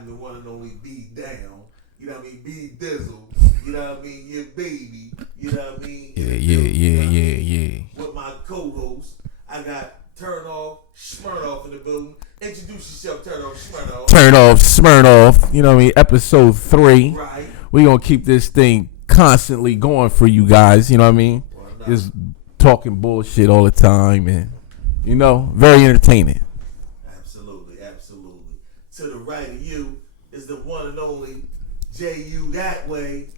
I'm the one and only B Down. You know what I mean? B Dizzle. You know what I mean? Your baby. You know what I mean? Yeah. With my co-host, I got Turn Off, Smyrna in the building. Introduce yourself, Turn Off, Smyrna. Turn Off, Smyrna. You know what I mean? Episode 3. Right. We're going to keep this thing constantly going for you guys. You know what I mean? Just talking bullshit all the time and, you know, very entertaining. Absolutely. To the right of you is the one and only J.U. That Way.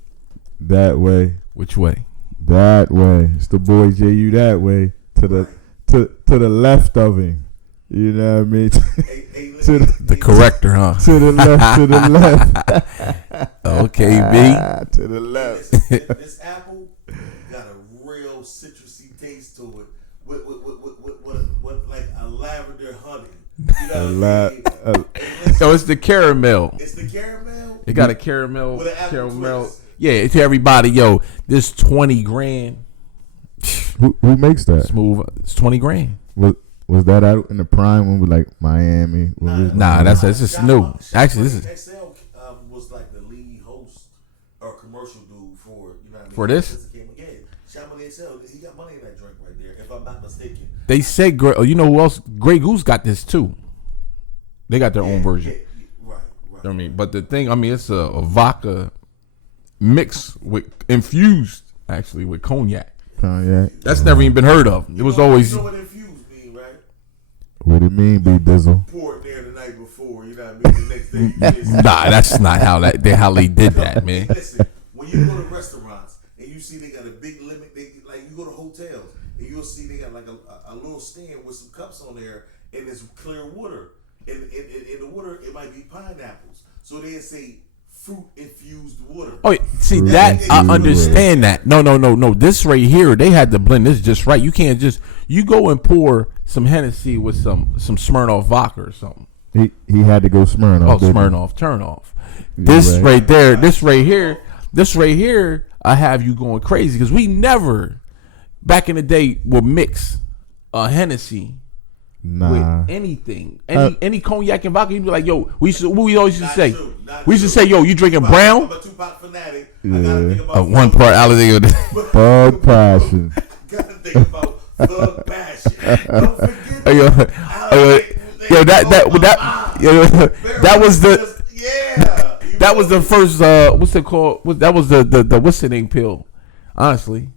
That way. Which way? That way. It's the boy J.U. That way. To the left of him. You know what I mean? The corrector, huh? To the left. Okay, B. To the left. This apple got a real citrusy taste to it. With like a lavender honey. You know what I mean? So it's the caramel. It's the caramel? It got a caramel. With an apple twist. Yeah, to everybody, yo, this 20 grand. Who makes that? Smooth. It's 20 grand. Was that out in the prime when we like Miami? Nah, that's just new. Actually, this is XL was like the lead host or commercial dude for, you know what I mean? For this? Yeah, Chamonix XL, he got money in that drink right there, if I'm not mistaken. They say, you know who else? Grey Goose got this too. They got their own version. Right. I mean, but the thing, it's a vodka mixed with infused actually with cognac. That's never even been heard of. It was always. You know what infused mean, right? What it mean, B Dizzle? Pour it there the night before, you know what I mean? The next day. Nah, that's not how they did that, man. Listen, when you go to restaurants and you see they got a big limit, like you go to hotels and you'll see they got like a little stand with some cups on there and it's clear water. In the water, it might be pineapples. So they say fruit infused water. Oh, see that I understand that. No. This right here, they had to blend this just right. You can't just go and pour some Hennessy with some Smirnoff vodka or something. He had to go Smirnoff. Oh, Smirnoff, turn off. This right there, this right here, I have you going crazy because we never back in the day would mix a Hennessy. Nah. With anything, any cognac and vodka, you'd be like, "Yo, we always used to say, we used to say, yo, you drinking brown?" I'm a Tupac fanatic. Yeah. I gotta think about One part alligator. Thug passion. Gotta think about thug passion. Don't forget. That was the first. What's it called? That was the what's the name pill? Honestly.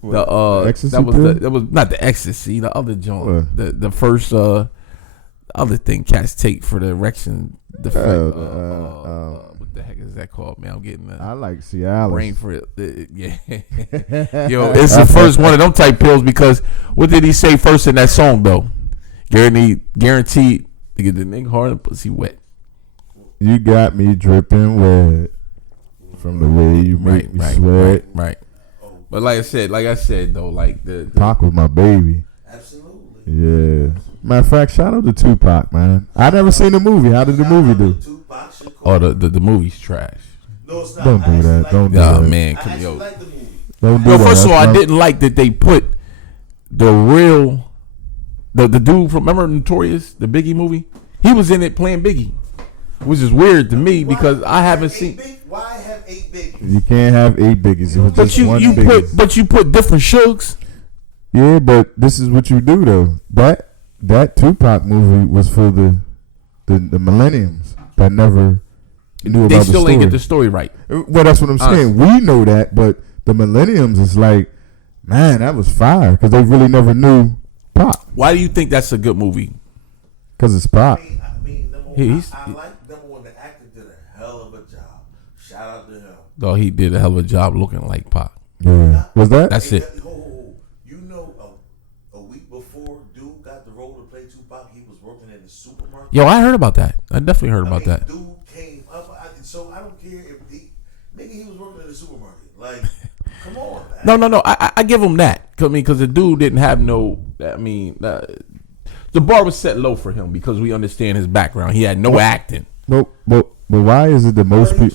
Ecstasy that pill? was not the ecstasy, the other joint, the first other thing cats take for the erection. What the heck is that called, man? I'm getting I like Cialis. brain for it. Yeah, yo, it's the first one of them type pills because what did he say first in that song though? Guaranteed to get the nigga hard and pussy wet. You got me dripping wet from the way you make me sweat. Right. But like I said though, like the Pac was my baby. Absolutely. Yeah. Matter of fact, shout out to Tupac, man. I never seen the movie. How did the movie do? The movie's trash. No, it's not. Don't do that. Don't do Nah, that. man, I yo. like the movie. Don't do Yo, that. first of all, I didn't like that they put the real the dude from, remember Notorious, the Biggie movie? He was in it playing Biggie, which is weird to me because I haven't seen. Why have 8 Biggies? You can't have 8 Biggies. It was But just you one you Biggie. put different Shugs. Yeah, but this is what you do though. That Tupac movie was for the millenniums that never knew about the story. They still ain't get the story right. Well, that's what I'm saying. We know that, but the millenniums is like, man, that was fire because they really never knew Pac. Why do you think that's a good movie? Because it's Pac. I mean, number one, I like number one. The actor did a hell of a job. Shout out to him. Oh, he did a hell of a job looking like Pac. Yeah. Was that? That's it. You know, a week before dude got the role to play Tupac, he was working in the supermarket. Yo, I heard about that. I definitely heard about that. Dude came up, so I don't care if he was working in the supermarket. Like, come on, man. No. I give him that. Because the dude didn't have no. The bar was set low for him because we understand his background. He had no acting. But why is it the most people?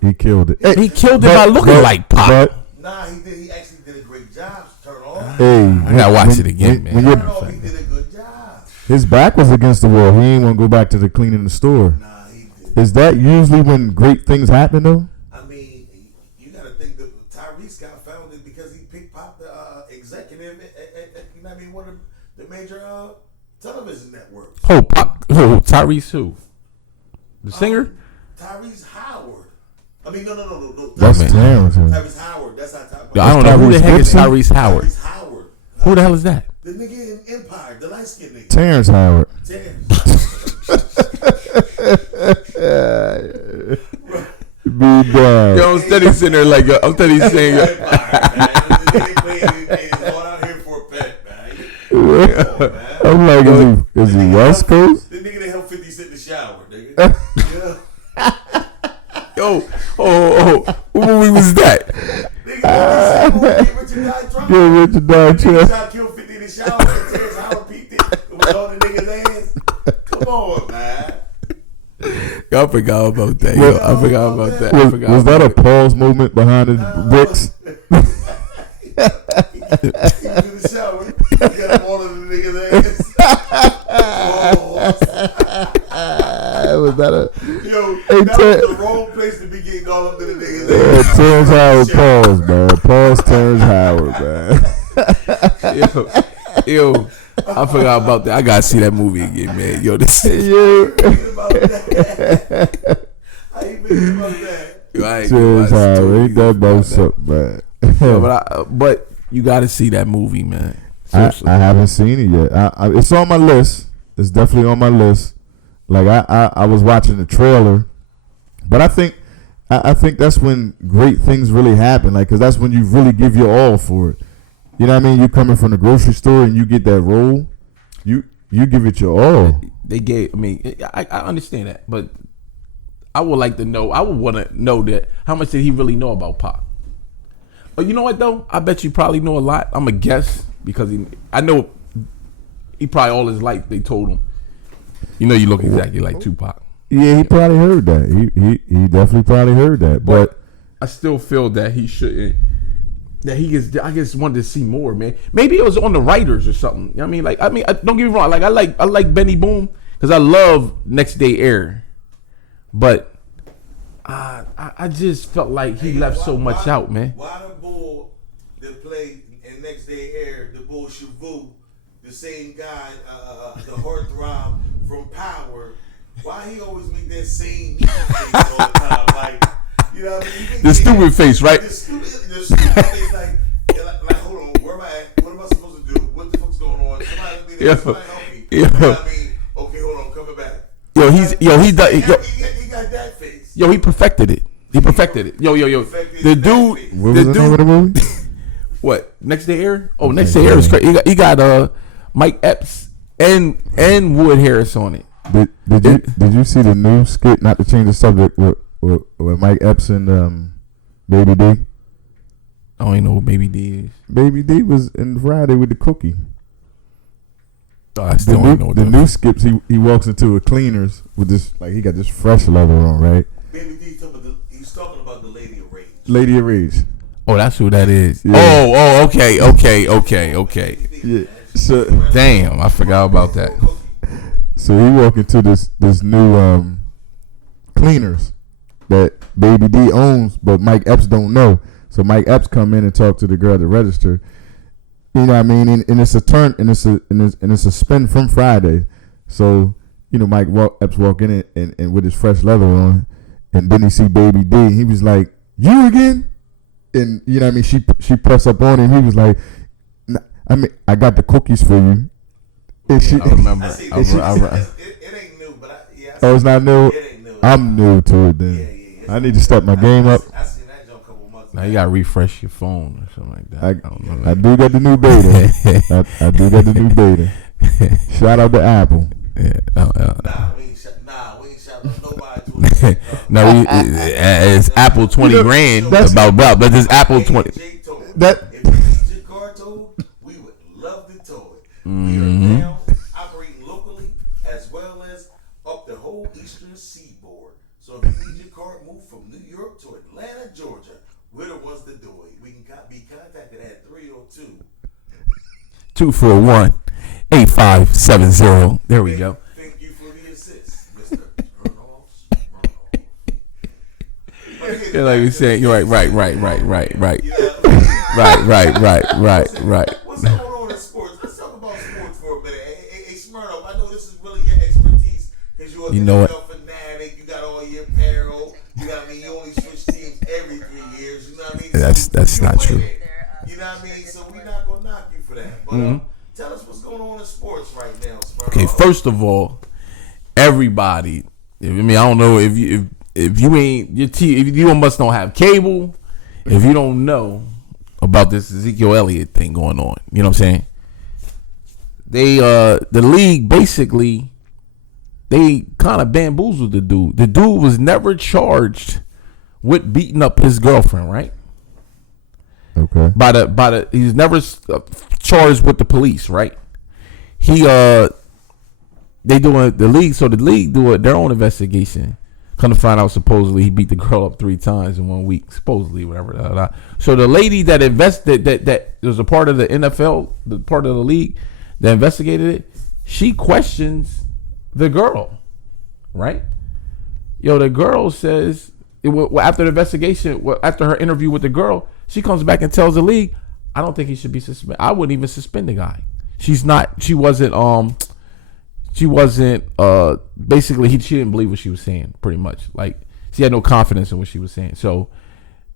He killed it. He killed it by looking like Pac. Nah, he did. He actually did a great job. Turn on. Hey, I gotta watch it again, man. Turn on. He did a good job. His back was against the wall. He ain't want to go back to the cleaning the store. Nah, he did. Is that usually when great things happen though? I mean, you got to think that Tyrese got founded because he picked Pop, the executive at you know what I mean, one of the major television networks. Tyrese who? The singer? Tyrese Howard. I mean, no. That's Terrence. Tyrese Howard. That's not Tyrese. I don't know who the heck is Gibson? Tyrese Howard. Tyrese Howard. Who the hell is that? The nigga in Empire, the light skinned nigga. Terrence Howard. Be down. Yo, I'm steady sitting there like I'm steady saying. I'm like, is he West Coast? The nigga that helped 50 Cent in the shower, nigga. Yo, what movie was that? Nigga, Richard Dye Trump. Yeah, Richard Dye Trump. Nigga tried to kill 50 in the shower and Terrence Howard peeped it. It was on the nigga's ass. Come on, man. Yo, I forgot about that. Was that a pause moment behind the bricks? He was in the shower. He got him all in the nigga's ass. Was that a? Yo, Hey, that was the wrong place to be getting all up to the nigga's ass. Terrence Howard pause, man. Pause Terrence Howard, man. Yo, I forgot about that. I gotta see that movie again, man. Yo, this is. Yeah. I ain't thinking about that. Yo, I ain't Terrence gonna lie, Howard, totally ain't that about about something, man? Yeah, but you gotta see that movie, man. I haven't seen it yet. It's on my list. It's definitely on my list. Like I was watching the trailer, but I think that's when great things really happen. Like, cause that's when you really give your all for it. You know what I mean? You coming from the grocery store and you get that role, you give it your all. They gave. I mean, I understand that, but I would like to know. I would want to know that how much did he really know about Pop? But you know what though? I bet you probably know a lot. I'm a guess because I know he probably all his life they told him. You know, you look exactly like Tupac. Yeah, he probably heard that. He definitely probably heard that. But I still feel that he shouldn't. That he gets. I just wanted to see more, man. Maybe it was on the writers or something. You know what I mean, don't get me wrong. Like I like Benny Boom because I love Next Day Air, but I just felt like he left so much out, man. Why the bull that played in Next Day Air, the bull Shavu, the same guy, the heartthrob from Power, why he always make that same face all the time? Like, you know what I mean? The stupid face, right? The stupid face, like, hold on, where am I at? What am I supposed to do? What the fuck's going on? Somebody help me. You know what I mean? Okay, hold on, coming back. He got that face. Yo, he perfected it. Yo. The dude. What was the name of the movie? What? Next Day Air? Oh, Next Day Air is crazy. He got Mike Epps and Wood Harris on it. Did you see the new skit? Not to change the subject, with Mike Epps and Baby D. I don't even know who Baby D is. Baby D was in Friday with the cookie. Oh, I still don't know what the new skips. He walks into a cleaners with this, like, he got this fresh leather on, right? Baby D, he's talking about the Lady of Rage. Lady of Rage. Oh, that's who that is. Yeah. Oh, okay. Yeah. So damn, I forgot about that. So he walk into this new cleaners that Baby D owns, but Mike Epps don't know. So Mike Epps come in and talk to the girl at the register. You know what I mean? And it's a turn, and it's a spin from Friday. So, you know, Mike Epps walk in and with his fresh leather on, and then he see Baby D. He was like, "You again?" And you know what I mean? She pressed up on him. He was like, "I mean, I got the cookies for you." And she, I remember. It ain't new, but oh, it's not new. It ain't new. I'm new to it then. Yeah. I need to step my game up. I seen that joke a couple months Now ago. you gotta refresh your phone or something like that. I don't know. I do got the new beta. I do got the new beta. Shout out to Apple. Yeah. Nah, we ain't shout out nobody to No, it's Apple 20 grand. But this Apple 20. That if you need your car towed, we would love to tow it. We are now operating locally as well as up the whole eastern seaboard. So if you need your car moved from New York to Atlanta, Georgia, we're the ones that do it. We can be contacted at 302 241 8570. There we go. Thank you for the assist, Mr. Smyrna. Yeah, like you said, you're right. You know, Right. Right. What's going on in sports? Let's talk about sports for a minute. Hey, Smyrna, I know this is really your expertise because you're You know an NFL fanatic. You got all your apparel. You know what I mean? You only switch teams every 3 years. You know what I mean? That's not true. You know what I mean? So we're not gonna knock you for that. But tell us what's going on in sports right now, Smyrna. Okay, first of all, everybody. I mean, I don't know if you ain't your if you must don't have cable. If you don't know about this Ezekiel Elliott thing going on, you know what I'm saying? They the league basically they kind of bamboozled the dude. The dude was never charged with beating up his girlfriend, right? Okay. By the he's never charged with the police, right? He they doing the league, so the league do their own investigation. Come to find out, supposedly he beat the girl up 3 times in 1 week. Supposedly, whatever. So the lady that invested that was a part of the NFL, the part of the league that investigated it, she questions the girl, right? Yo, the girl says after the investigation, after her interview with the girl, she comes back and tells the league, I don't think he should be suspended. I wouldn't even suspend the guy. She didn't believe what she was saying, pretty much. Like, she had no confidence in what she was saying. So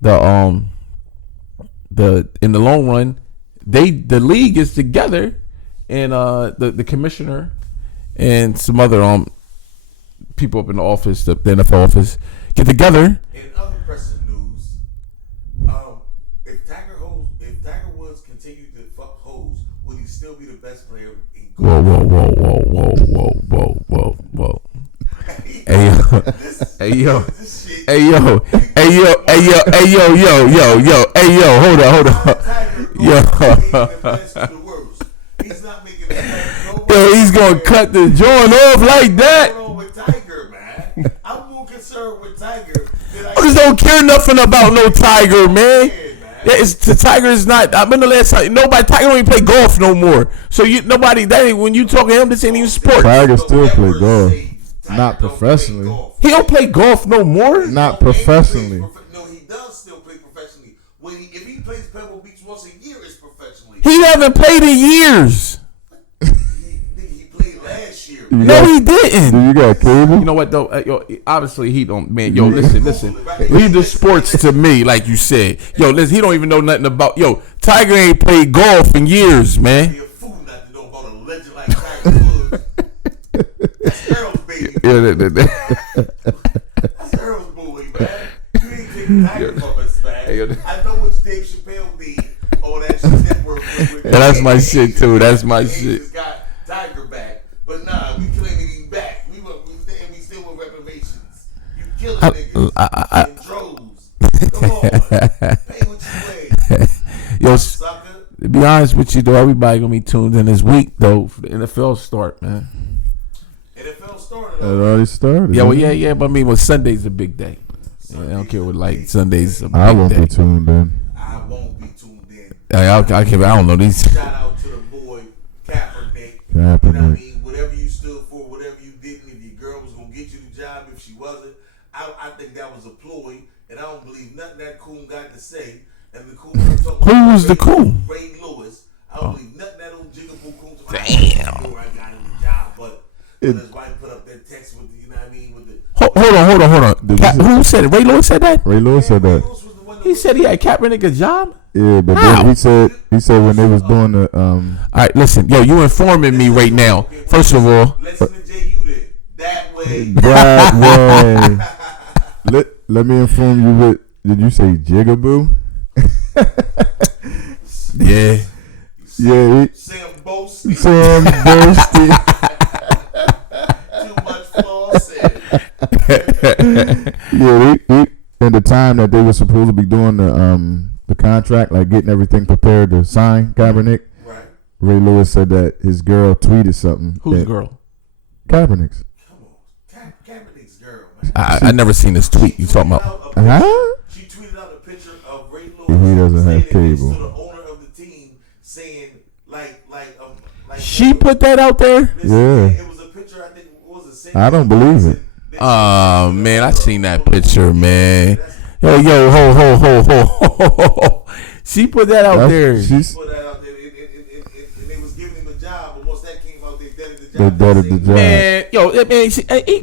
in the long run, the league is together, and the commissioner and some other people up in the office, the NFL office, get together. In other pressing news, if Tiger Woods continued to fuck hoes, would he still be the best player in golf? Whoa. Hey yo, hold on. He's not making that. Yo, he's gonna cut the joint off like that. With Tiger, man. I'm more concerned with Tiger. I just don't care nothing about no Tiger, man. Yeah, the Tiger is not. I've been the last time. Tiger don't even play golf no more. So when you talking to him, this ain't even sport. Tiger still play golf, not professionally. He don't play golf no more. Not professionally. No, he does still play professionally. If he plays Pebble Beach once a year, it's professionally. He haven't played in years. He played last year. No, he didn't. Do you got cable? You know what though? Obviously he don't. Man, yo, listen. Leave the sports to me, like you said. Yo, listen. He don't even know nothing about. Yo, Tiger ain't played golf in years, man. Be a fool not to know about a legend like Tiger Woods. That's Earl's baby. That's Earl's boy, man. You ain't taking Tiger from us, man. I know what Dave Chappelle did. Oh, that shit network. That's my shit too. That's my shit. Just got Tiger back, but nah, we claiming him back. We still want reparations. You killing niggas in droves. Come on, pay what you weigh. Yo, sucker. To be honest with you though, everybody gonna be tuned in this week though for the NFL start, man. NFL started. It already started. Yeah, well, yeah, but I mean, Sunday's a big day. Yeah, I don't care what Sunday's a big day. I won't be tuned in. I won't be tuned in. I don't know these. Shout out to the boy Kaepernick. You know what I mean? Whatever you stood for, whatever you didn't, if your girl was gonna get you the job, if she wasn't, I think that was a ploy, and I don't believe nothing that coon got to say. And the coon who was the coon? Ray Lewis. I don't believe nothing that old jigaboo coon. Damn. I got him the job, but his wife put up that text with the, you know what I mean, with the. Hold on. Who said it? Ray Lewis said that? Ray Lewis said that. He said he had Kaepernick a job? Yeah, but then he said when they was doing the All right, listen, yo, you informing me right now. First of all, listen to J.U. then. That way. Let me inform you what did you say, jigaboo? Yeah. Sam Boasty. Too much flossing. Yeah, in the time that they were supposed to be doing the contract, like getting everything prepared to sign Kaepernick, right. Ray Lewis said that his girl tweeted something. Whose girl? Kaepernick's. Come on. Kaepernick's girl, man. I never seen this tweet you talking about. She tweeted out a picture of Ray Lewis. He doesn't have cable. To the owner of the team saying, like she put that out there? Yeah. It was a picture, I think, what was it? I don't believe it. Oh, man, I seen that picture, man. Yo, ho. She put that out there. She's Put that out there, and they was giving him a job, but once that came out, they deaded the they job. deaded the job.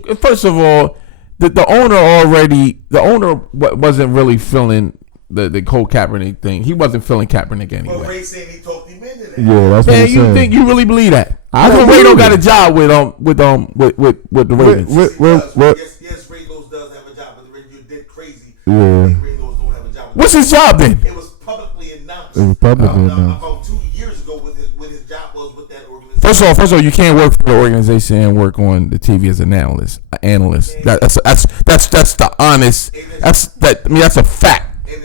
Man, first of all, the owner wasn't really feeling the whole Kaepernick thing. He wasn't feeling Kaepernick But anyway. Ray saying he talked him into that. Yeah, that's what Man, he you said. think you really believe that? I How come don't Ray don't believe got a it. job with the Ravens? Yes, Ray Lewis does have a job, but you're dead crazy. Yeah. Ray Lewis don't have a job. What's his job then? It was publicly announced. It was publicly announced. About 2 years ago, what his job was with that organization. First of all, you can't work for the organization and work on the TV as an analyst. That's the honest. That's a fact. And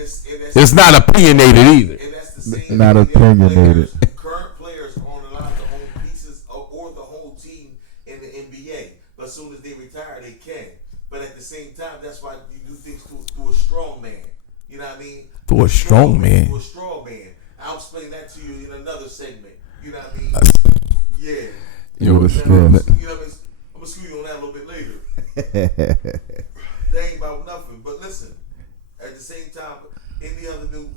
It's not opinionated either. And that's the same. Not opinionated. Current players are allowed to own pieces or the whole team in the NBA. But as soon as they retire, they can. But at the same time, that's why you do things through a strong man. You know what I mean? Through a strong man. Through a strong man. I'll explain that to you in another segment. You know what I mean? Yeah. Yo, With a straw. You know what I mean? I'm gonna screw you on that a little bit later. That ain't about nothing. But listen, at the same time, any other thing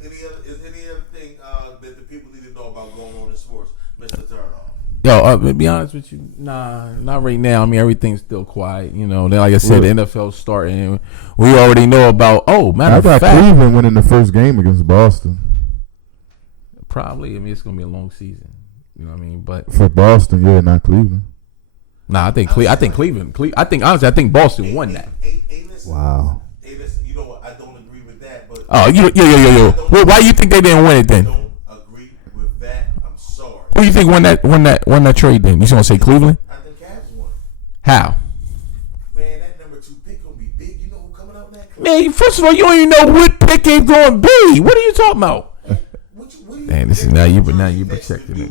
that the people need to know about going on in sports, Mr. Turnoff? Yo, to be honest with you, nah, not right now. I mean, everything's still quiet. You know, then like I said, the NFL's starting. We already know about. Oh, matter I of got fact, Cleveland winning the first game against Boston. probably. I mean, it's gonna be a long season. You know what I mean? But For Boston, yeah, not Cleveland. nah, I think Cleveland. I think Boston won that. Listen. Wow. Hey, listen. You know what? I don't agree with that. But Oh, yo. Well, why you think they didn't win it I then? don't agree with that. I'm sorry. Who you think won that trade then? You gonna say Cleveland? I think Cavs won. How? Man, that number 2 pick gonna be big. You know who coming out in that class? Man, first of all, you don't even know what pick it's going to be. What are you talking about? What you Man, this is now you protecting it.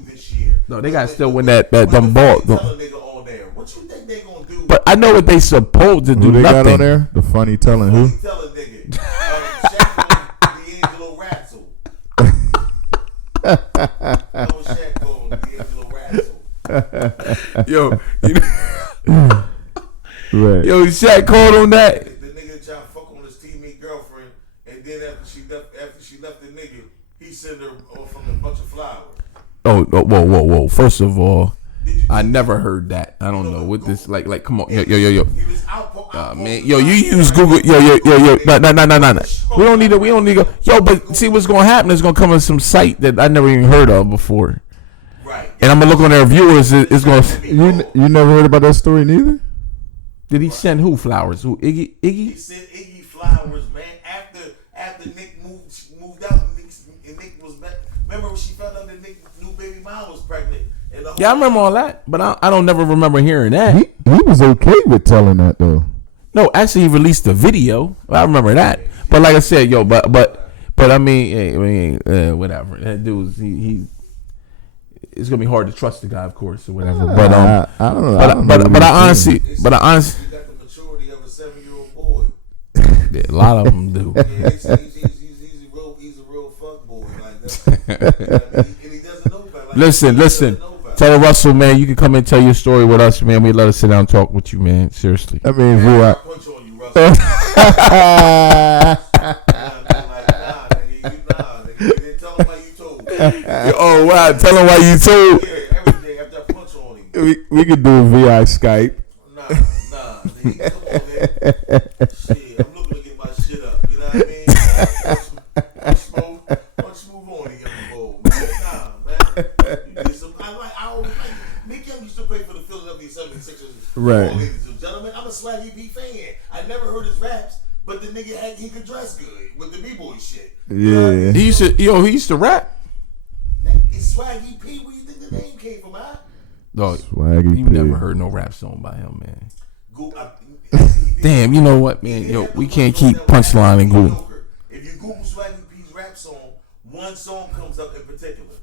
No, they got to still win that dumb ball. What you think they gonna do? But I know what they supposed to do. Who they got Nothing. on there? The funny telling who? Tell a nigga. Shaq D'Angelo Ratzel. Shaq called D'Angelo Ratzel. Yo, Right. yo, Shaq called on that. The nigga tried to fuck on his teammate girlfriend, and then after she left the nigga, he sent her off from a bunch of flowers. Oh, whoa. First of all, I never heard that. I don't know what this like. Come on, yo. He was out, Man, yo, you use Google. Yo. No. We don't need to go. Yo, but see what's gonna happen is gonna come in some site that I never even heard of before. Right. And I'm gonna look on their viewers. It's gonna. You never heard about that story neither? Did he send who flowers? Who He Iggy? sent Iggy flowers, man. After Nick moved out, and Nick was back. Remember when she found out that Nick's new baby mom was pregnant? And the whole Yeah, I remember all that, but I don't never remember hearing that. He was okay with telling that though. No, actually, he released the video. I remember that. But like I said, yo, but I mean, whatever. That dude's he. It's gonna be hard to trust the guy, of course, or whatever. But I don't know. But I honestly, You got the maturity of a 7-year-old boy. yeah, a lot of them do. Yeah, he's a real fuck boy like that. And he doesn't know better. Like, Listen. he doesn't know better. Tell Russell, man, you can come and tell your story with us, man. We let us sit down and talk with you, man. Seriously. I mean, I'll punch on you, Russell. Nigga. Tell him why you told. Oh wow! Tell him why you told. Yeah, every day after I punch on him. we could do a VI Skype. Nah. Nigga, come on, man. Shit, I'm looking to get my shit up. You know what I mean? Punch smooth on the young boy. Nah, man. You get some. I always like. Nick Young used to play for the Philadelphia 76ers. Right. Ladies and gentlemen, I'm a Swaggy P fan. I never heard his raps, but the nigga he could dress good with the b-boy shit. You know what I mean? Yeah. He used to rap. It's Swaggy P. Where you think the name came from, huh? No, Swaggy you P. never heard no rap song by him, man. Google, Damn, you know what, man? Yo, we can't keep punchlining Google. If you Google Swaggy P's rap song, one song comes up in particular.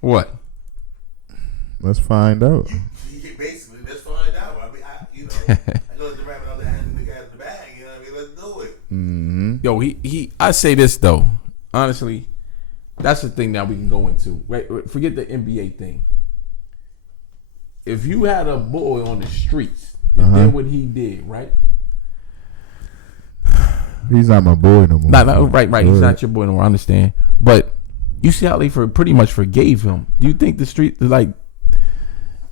What? Let's find out. Basically, let's find out. I mean, I know the rabbit on the hand and the guy in the bag. You know what I mean? Let's do it. Mm-hmm. Yo, I say this though. Honestly, that's the thing that we can go into. Right? Forget the NBA thing. If you had a boy on the streets that did what he did, right? He's not my boy no more. Right. He's not your boy no more. I understand. But you see how they pretty much forgave him. Do you think the street, like,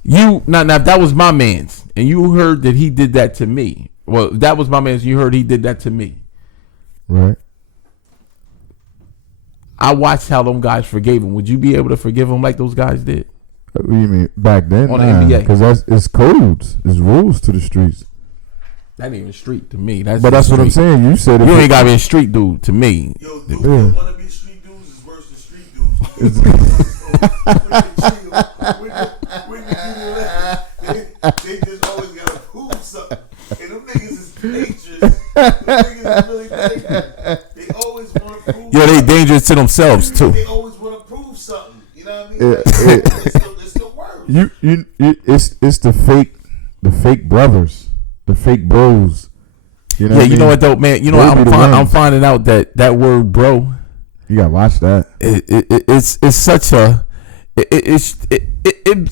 you, now if that was my man's, and you heard that he did that to me. Well, that was my man's, and you heard he did that to me. Right. I watched how them guys forgave him. Would you be able to forgive him like those guys did? What do you mean? Back then? On the NBA. Because it's codes. It's rules to the streets. That ain't even street to me. But that's what I'm saying. You said you ain't got to be a street dude to me. Yo, dudes that want to be street dudes is worse than street dudes. They just always got to prove something. And them niggas is dangerous. Them niggas is really dangerous. They always want to prove they dangerous to themselves too. They always want to prove something. You know what I mean? It's the worst. It's the fake brothers, the fake bros. You know Yeah, you know what though, man? You know what, I'm finding out that word bro. You gotta watch that. It's such a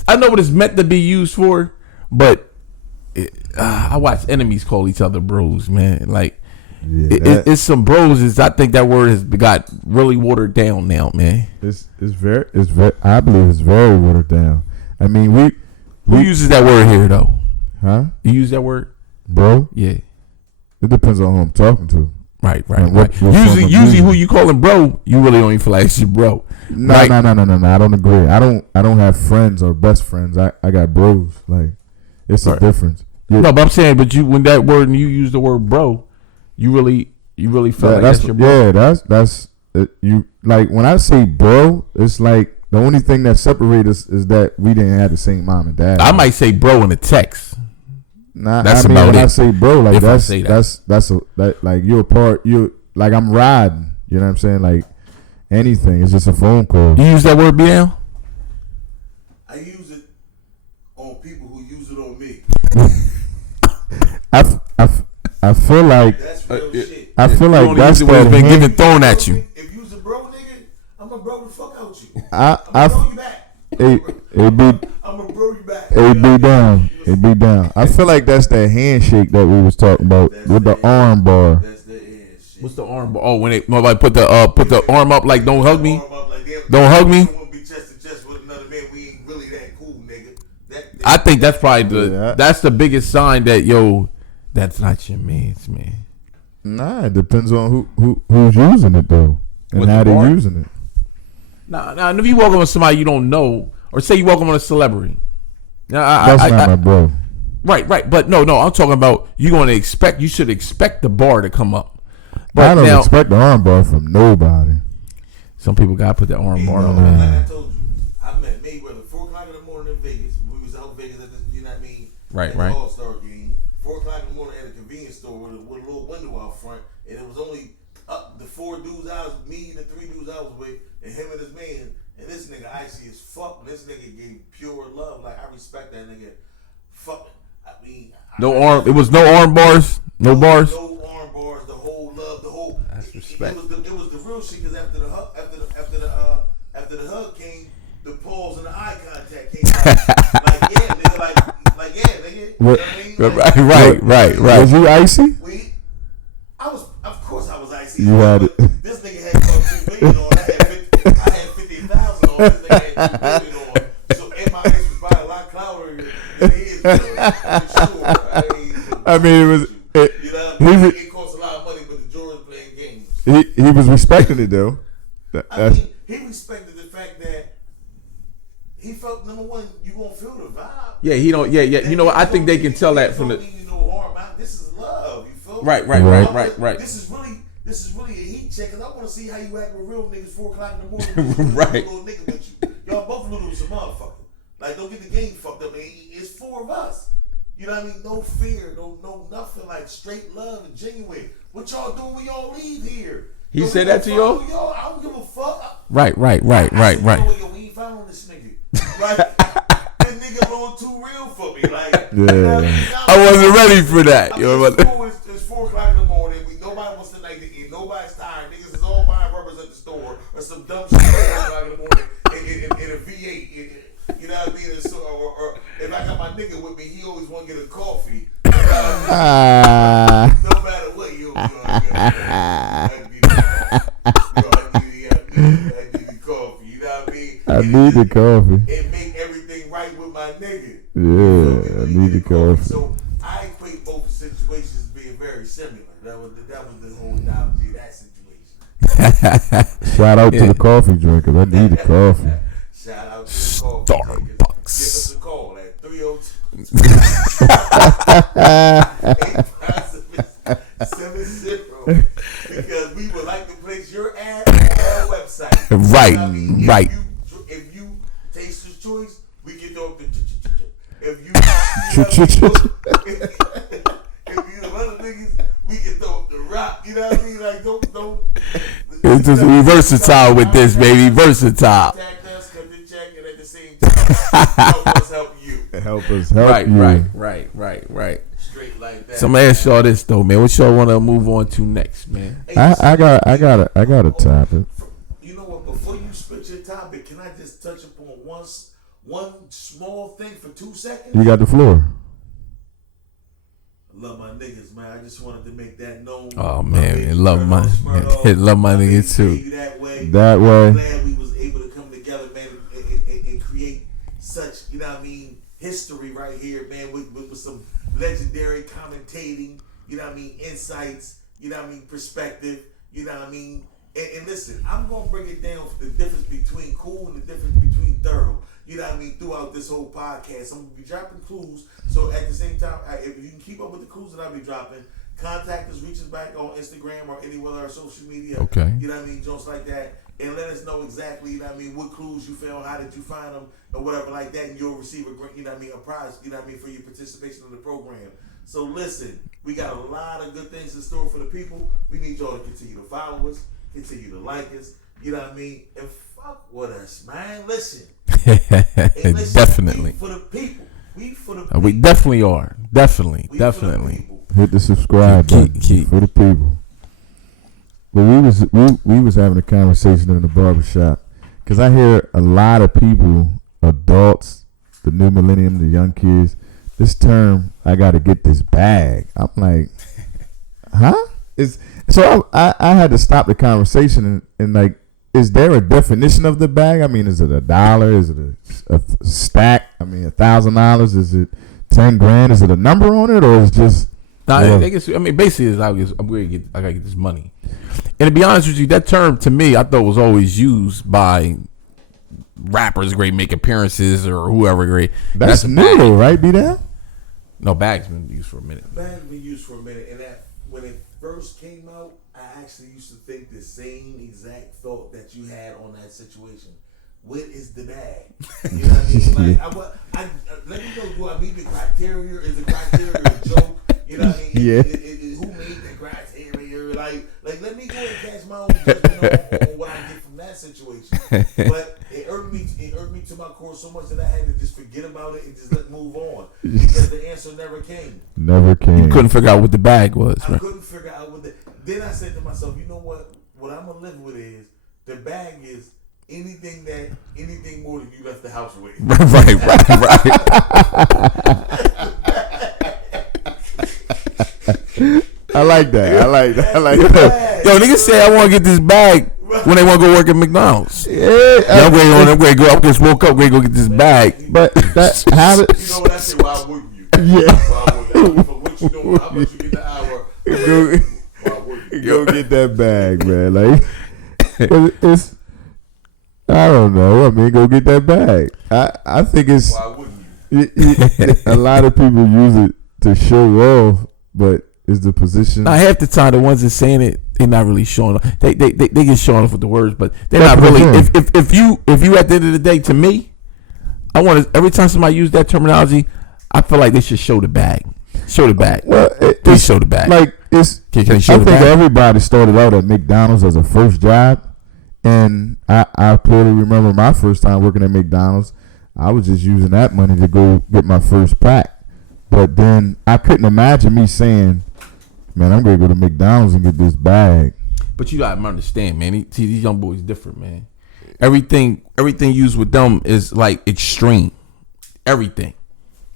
I know what it's meant to be used for, but I watch enemies call each other bros, man. Like it's some bros. I think that word has got really watered down now, man. It's very. I believe it's very watered down. I mean, who uses that word here though? Huh? You use that word, bro? Yeah. It depends on who I'm talking to. Right. Usually, who you calling bro, you really don't even feel like it's your bro. No. I don't agree. I don't have friends or best friends. I got bros. Like, it's a difference. Yeah. No, but I'm saying, when that word and you use the word bro, you really felt like that's your bro. Yeah, that's you. Like when I say bro, it's like the only thing that separates us is that we didn't have the same mom and dad. I might say bro in the text. Nah, that's I mean, about when it. I say bro, like that's like you're a part. You like I'm riding. You know what I'm saying? Like anything. It's just a phone call. You use that word, BL? I use it on people who use it on me. I feel like that's real shit. I feel like that's what's been given thrown at you. If you's a bro, nigga, I'm a bro the fuck out you. I bro you back. I'm a bro you back. It be down. I feel like that's that handshake that we was talking about with the arm bar. That's the handshake. What's the arm bar? Oh, when nobody put the arm up like don't hug me. Don't hug me. Be chest to chest with another man. We ain't really that cool, nigga. I think that's probably that's the biggest sign that that's not your man's man. Nah, it depends on who's using it though and how they're using it. Nah, if you walk on somebody you don't know, or say you walk on a celebrity. That's not my bro. Right. But no, I'm talking about you should expect the bar to come up. But I don't expect the arm bar from nobody. Some people gotta put that arm bar on. Like I told you, I met Mayweather 4 o'clock in the morning in Vegas. We was out Vegas at the, you know what I mean? Right. The All-Star game. 4 o'clock in the morning at a convenience store with a little window out front, and it was only the 4 dudes I was, me and the 3 dudes I was with, and him and his man. And this nigga icy as fuck. And this nigga gave pure love. Like I respect that nigga. Fuck. I mean, it was no arm bars, no bars. No arm bars. The whole love, the whole. That's respect. It was the real shit. Because after the hug came, the pause and the eye contact came. Like yeah, nigga. Like yeah, nigga. What? You know what I mean? Right. Was you icy? Of course I was icy. You had it. This nigga had $2 million on. I had 50,000 on. This nigga had $2 million on. So in my ice was probably a lot cloudier than his. For sure. I mean, it was. You know what I mean? It costs a lot of money, but the Jordan's playing games. He was respecting it though. I mean, he respected the fact that he felt, number one, you gonna feel the vibe. Yeah, he don't. Yeah. You know what? I think they can tell that from the. No harm. This is love. You feel me? Right. This is really a heat check, because I want to see how you act with real niggas 4 o'clock in the morning. Right. Little nigga with you. Y'all both little as a motherfucker. Like, don't get the game fucked up. Man. It's 4 of us. You know what I mean? No fear, no nothing. Like straight love and genuine. What y'all doing when y'all leave here? He said that to y'all? I don't give a fuck. Right. Yo, we ain't following this nigga. Like, this nigga a little too real for me. Like, yeah. I wasn't ready for that. It's 4 o'clock in the morning. Nobody wants to night to eat. Nobody's tired. Niggas is all buying rubbers at the store or some dumb shit at 4 o'clock in the morning in a V8. You know what I mean? Or if I got my nigga with me, he always want to get a coffee. No matter what, he'll be on. the coffee. You know what I mean? I need the coffee. It make everything right with my nigga. Yeah, I need the coffee. So I equate both situations as being very similar. That was the whole analogy of that situation. Shout out to the coffee drinkers. I need the coffee. Shout out to the coffee drinkers. Give us a call at 302 because we would like to place your ad on our website. Right, You know what I mean? right. If you taste your choice, we can throw up the if you the other niggas, we can throw up the rock. You know what I mean? Like don't. It's just we versatile with this, baby. Versatile. Contact us, cut the check, and at the same time, help us help you. Help us help you. Right. Straight like that. So I'm gonna ask y'all this though, man. What y'all want to move on to next, man? I got a topic. You know what? Before you spit your topic, can I just touch upon one small thing for 2 seconds? You got the floor. Love my niggas, man. I just wanted to make that known. Oh man, love my niggas too. That way. That I'm way. glad we was able to come together, man, and create such, you know what I mean, history right here, man, with some legendary commentating, you know what I mean, insights, you know what I mean, perspective, you know what I mean. And listen, I'm gonna bring it down for the difference between cool and the difference between thorough. You know what I mean? Throughout this whole podcast, I'm gonna be dropping clues. So at the same time, if you can keep up with the clues that I'll be dropping, contact us, reach us back on Instagram or any other social media. Okay. You know what I mean? Just like that, and let us know exactly, you know what I mean, what clues you found, how did you find them, or whatever like that, and you'll receive a, you know what I mean, a prize, you know what I mean, for your participation in the program. So listen, we got a lot of good things in store for the people. We need y'all to continue to follow us, continue to like us, you know what I mean, and fuck with us, man. Listen. Definitely. We for the people. We for the people. We definitely are. Definitely. Hit the subscribe button for the people. But we was having a conversation in the barbershop because I hear a lot of people, adults, the new millennium, the young kids, this term, I got to get this bag. I'm like, huh? So I had to stop the conversation and like, is there a definition of the bag? I mean, is it $1? Is it a stack? I mean, $1,000? Is it 10 grand? Is it a number on it, or is it just? I mean, basically, I gotta get this money. And to be honest with you, that term to me, I thought was always used by rappers, great make appearances or whoever great. That's new, though, right? Be that? No, bag's been used for a minute. Bag's been used for a minute, and that when it first came out, I actually used to think the same exact thought that you had on that situation. What is the bag? You know what I mean? Like, let me know, do I meet the criteria? Is the criteria a joke? You know what I mean? Yeah. Who made the criteria? Like, let me go and catch my own judgment on what I get from that situation. But it irked me to my core so much that I had to just forget about it and just move on. Because the answer never came. Never came. You couldn't figure out what the bag was, I right? couldn't figure out what then I said to myself, you know what? What I'm gonna live with is the bag is anything more than you left the house with. Right. I like that. Yo, niggas say I want to get this bag when they want to go work at McDonald's. Yeah, I'm going to go. I just woke up, going to go get this bag. but that how did? You know what I say? Why wouldn't you? Yeah. Why wouldn't you? For what you doing? How much you get the hour? Why wouldn't you? Go get that bag, man. Like it's. I don't know. I mean, go get that bag. I think it's. Why wouldn't you? A lot of people use it to show off, but is the position? Now, half the time, the ones that saying it, they're not really showing off. They get showing off with the words, but they're not really. If you at the end of the day, to me, I want to. Every time somebody use that terminology, I feel like they should show the bag. Show the bag. Well, Please show the bag. Like it's. Can they show I the think bag? everybody started out at McDonald's as a first job, and I clearly remember my first time working at McDonald's. I was just using that money to go get my first pack, but then I couldn't imagine me saying, "Man, I'm gonna go to McDonald's and get this bag." But you gotta understand, man. These young boys different, man. Everything used with them is like extreme. Everything.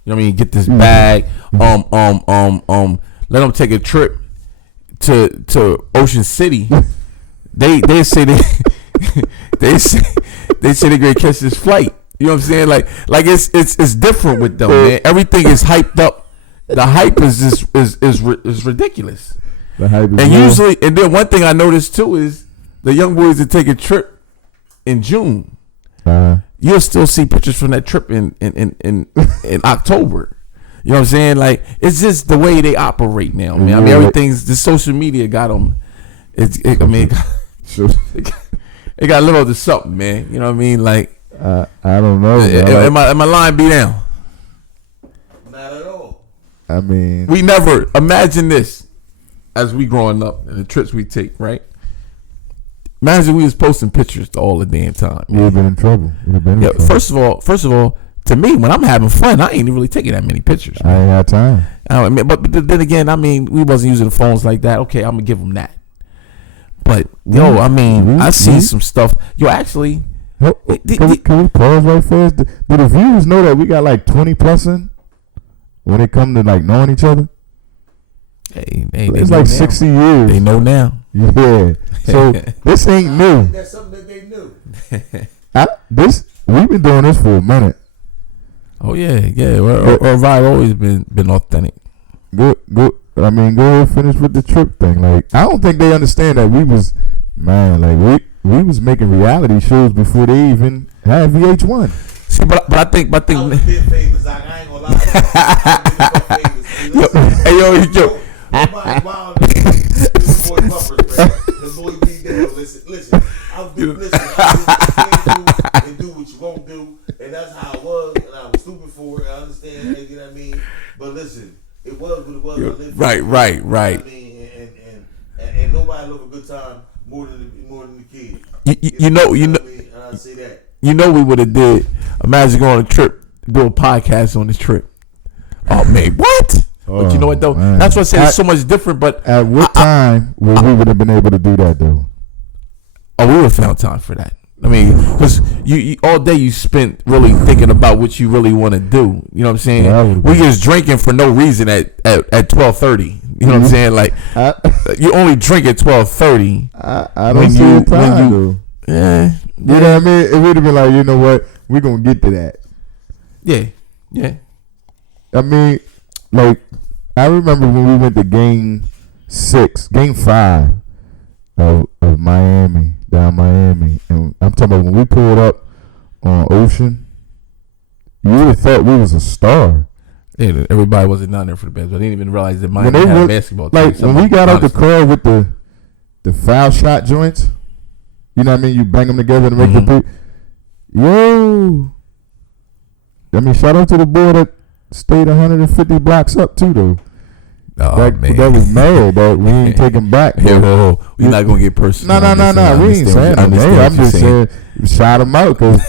You know what I mean? Get this bag. Let them take a trip to Ocean City, they say they say they're gonna catch this flight. You know what I'm saying? Like it's different with them, man. Everything is hyped up. The hype is ridiculous. The hype is and real. usually, and then one thing I noticed too is the young boys that take a trip in June. You'll still see pictures from that trip in October. You know what I'm saying? Like, it's just the way they operate now, man. I mean, everything's the social media got them. It got to live up to something, man. You know what I mean? Like, I don't know. Am I lying? Be down. Not at all. I mean, we never imagine this as we growing up and the trips we take, right? Imagine we was posting pictures all the damn time. We'd have been in trouble. Trouble. First of all, to me, when I'm having fun, I ain't really taking that many pictures. I ain't had time. I mean, but then again, I mean, we wasn't using the phones like that. Okay, I'm gonna give them that. But I mean, I see some stuff. Actually, can we pause right fast? Do the viewers know that we got like 20 plus in when it come to like knowing each other? Hey, it's like 60 years. They know now. Yeah. So this ain't new. That's something that they knew. We've been doing this for a minute. Oh yeah. Our vibe always been authentic. Good. I mean, go ahead and finish with the trip thing. Like, I don't think they understand that we was we was making reality shows before they even had VH1. See, but I think I was big famous. I ain't gonna lie. Yo. This boy be there. Listen. I was big. Listen. I and do what you won't do, and that's how it was. And I was stupid for it. I understand. You know what I mean? But listen, it was what it was. Right. You know what I mean? And nobody love a good time more than the kid. You know. And I say that. You know, we would have did. Imagine going on a trip, do a podcast on this trip. Oh man, what? But you know what though? Man. That's what I say. It's so much different. But at what time we would have been able to do that though? Oh, we would have found time for that. I mean, because you all day you spent really thinking about what you really want to do. You know what I'm saying? Yeah, we just drinking for no reason at 12:30. You know what I'm saying? Like you only drink at 12:30. I don't see the time though. Yeah. You know what I mean? It would have been like, you know what? We're gonna get to that. Yeah. I mean, like, I remember when we went to game 5 of Miami, down Miami, and I'm talking about when we pulled up on Ocean, you would have thought we was a star. Yeah, everybody wasn't down there for the best, but I didn't even realize that Miami had a basketball team. Like, when we got out the car with the foul shot joints, you know what I mean? You bang them together to make the yo. I mean, shout out to the boy that stayed 150 blocks up too, though. Oh, man. That was mad, though. We ain't taking back. We're not gonna get personal. No. We ain't saying that. I'm just saying, shout him out because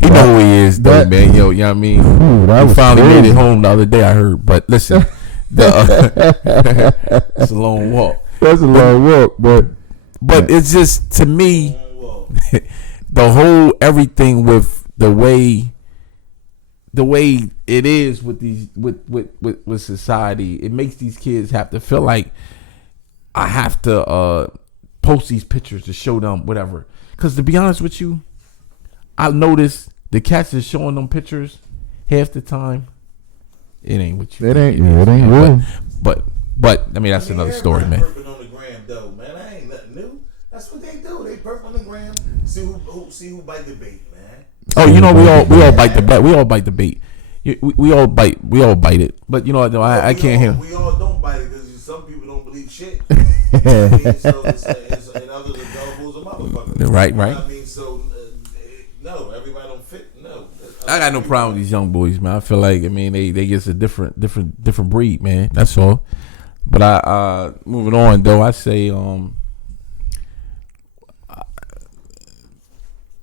he know who he is, though, man. Yo, you know what I mean? Ooh, we finally made it home the other day, I heard. But listen, it's a long walk. That's a long walk, but it's just, to me, the whole everything with the way it is with these with society, it makes these kids have to feel like I have to post these pictures to show them whatever. Because to be honest with you, I noticed the cats is showing them pictures half the time. It ain't what you. It ain't real. But I mean, that's another story, man. Perping on the gram, though, man. That ain't nothing new. That's what they do. They perp on the gram. See who bite the bait, man. Oh, you know, we all bite the bait. We all bite the bait. We all bite it. But you know what? I can't hear. We all don't bite it because some people don't believe shit. You know what I mean? So and others are doubles a motherfucker. Right. You know what I mean, so no, everybody don't fit. No, I got no problem with these young boys, man. I feel like, I mean, they get a different breed, man. That's all. But I moving on though, I say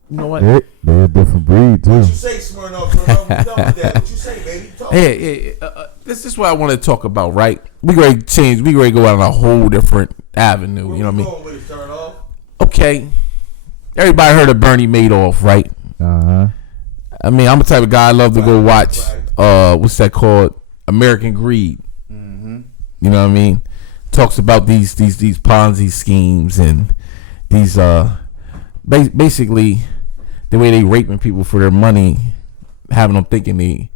you know what? They're a different breed too. What you say, Smyrna? What you say, baby? Talk. Hey, this is what I want to talk about, right? We ready to change. We ready to go out on a whole different avenue. Where you know what I mean? Going with it, turn off? Okay. Everybody heard of Bernie Madoff, right? I mean, I'm the type of guy I love to go watch. What's that called? American Greed. You know what I mean? talks about these Ponzi schemes and these basically the way they raping people for their money, having them thinking they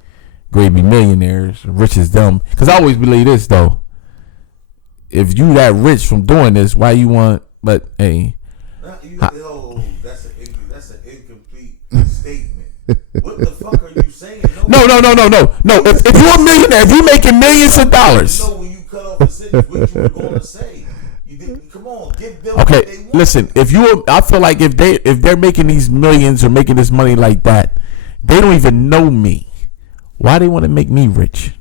great be millionaires, rich as them. Because I always believe this though: if you that rich from doing this, why you want? But hey, that's an incomplete statement. What the fuck are you saying? No. If you're a millionaire, if you're making millions of dollars, you know when you cut off the sentence, what you were going to say? Come on, give them okay, what they want. listen. I feel like if they're making these millions or making this money like that, they don't even know me. Why they want to make me rich?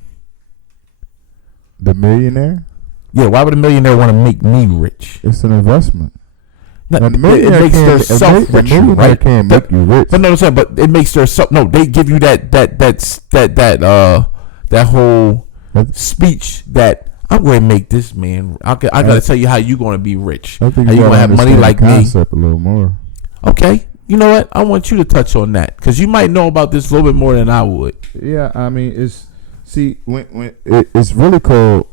The millionaire? Yeah, why would a millionaire want to make me rich? It's an investment. No, it makes their self rich, right? Can't make you rich. But no, it makes their self. No, they give you that whole speech that I'm going to make this man. I got to tell you how you going to be rich. I think how you going to have money like me. Concept a little more. Okay, you know what? I want you to touch on that because you might know about this a little bit more than I would. Yeah, I mean, it's really called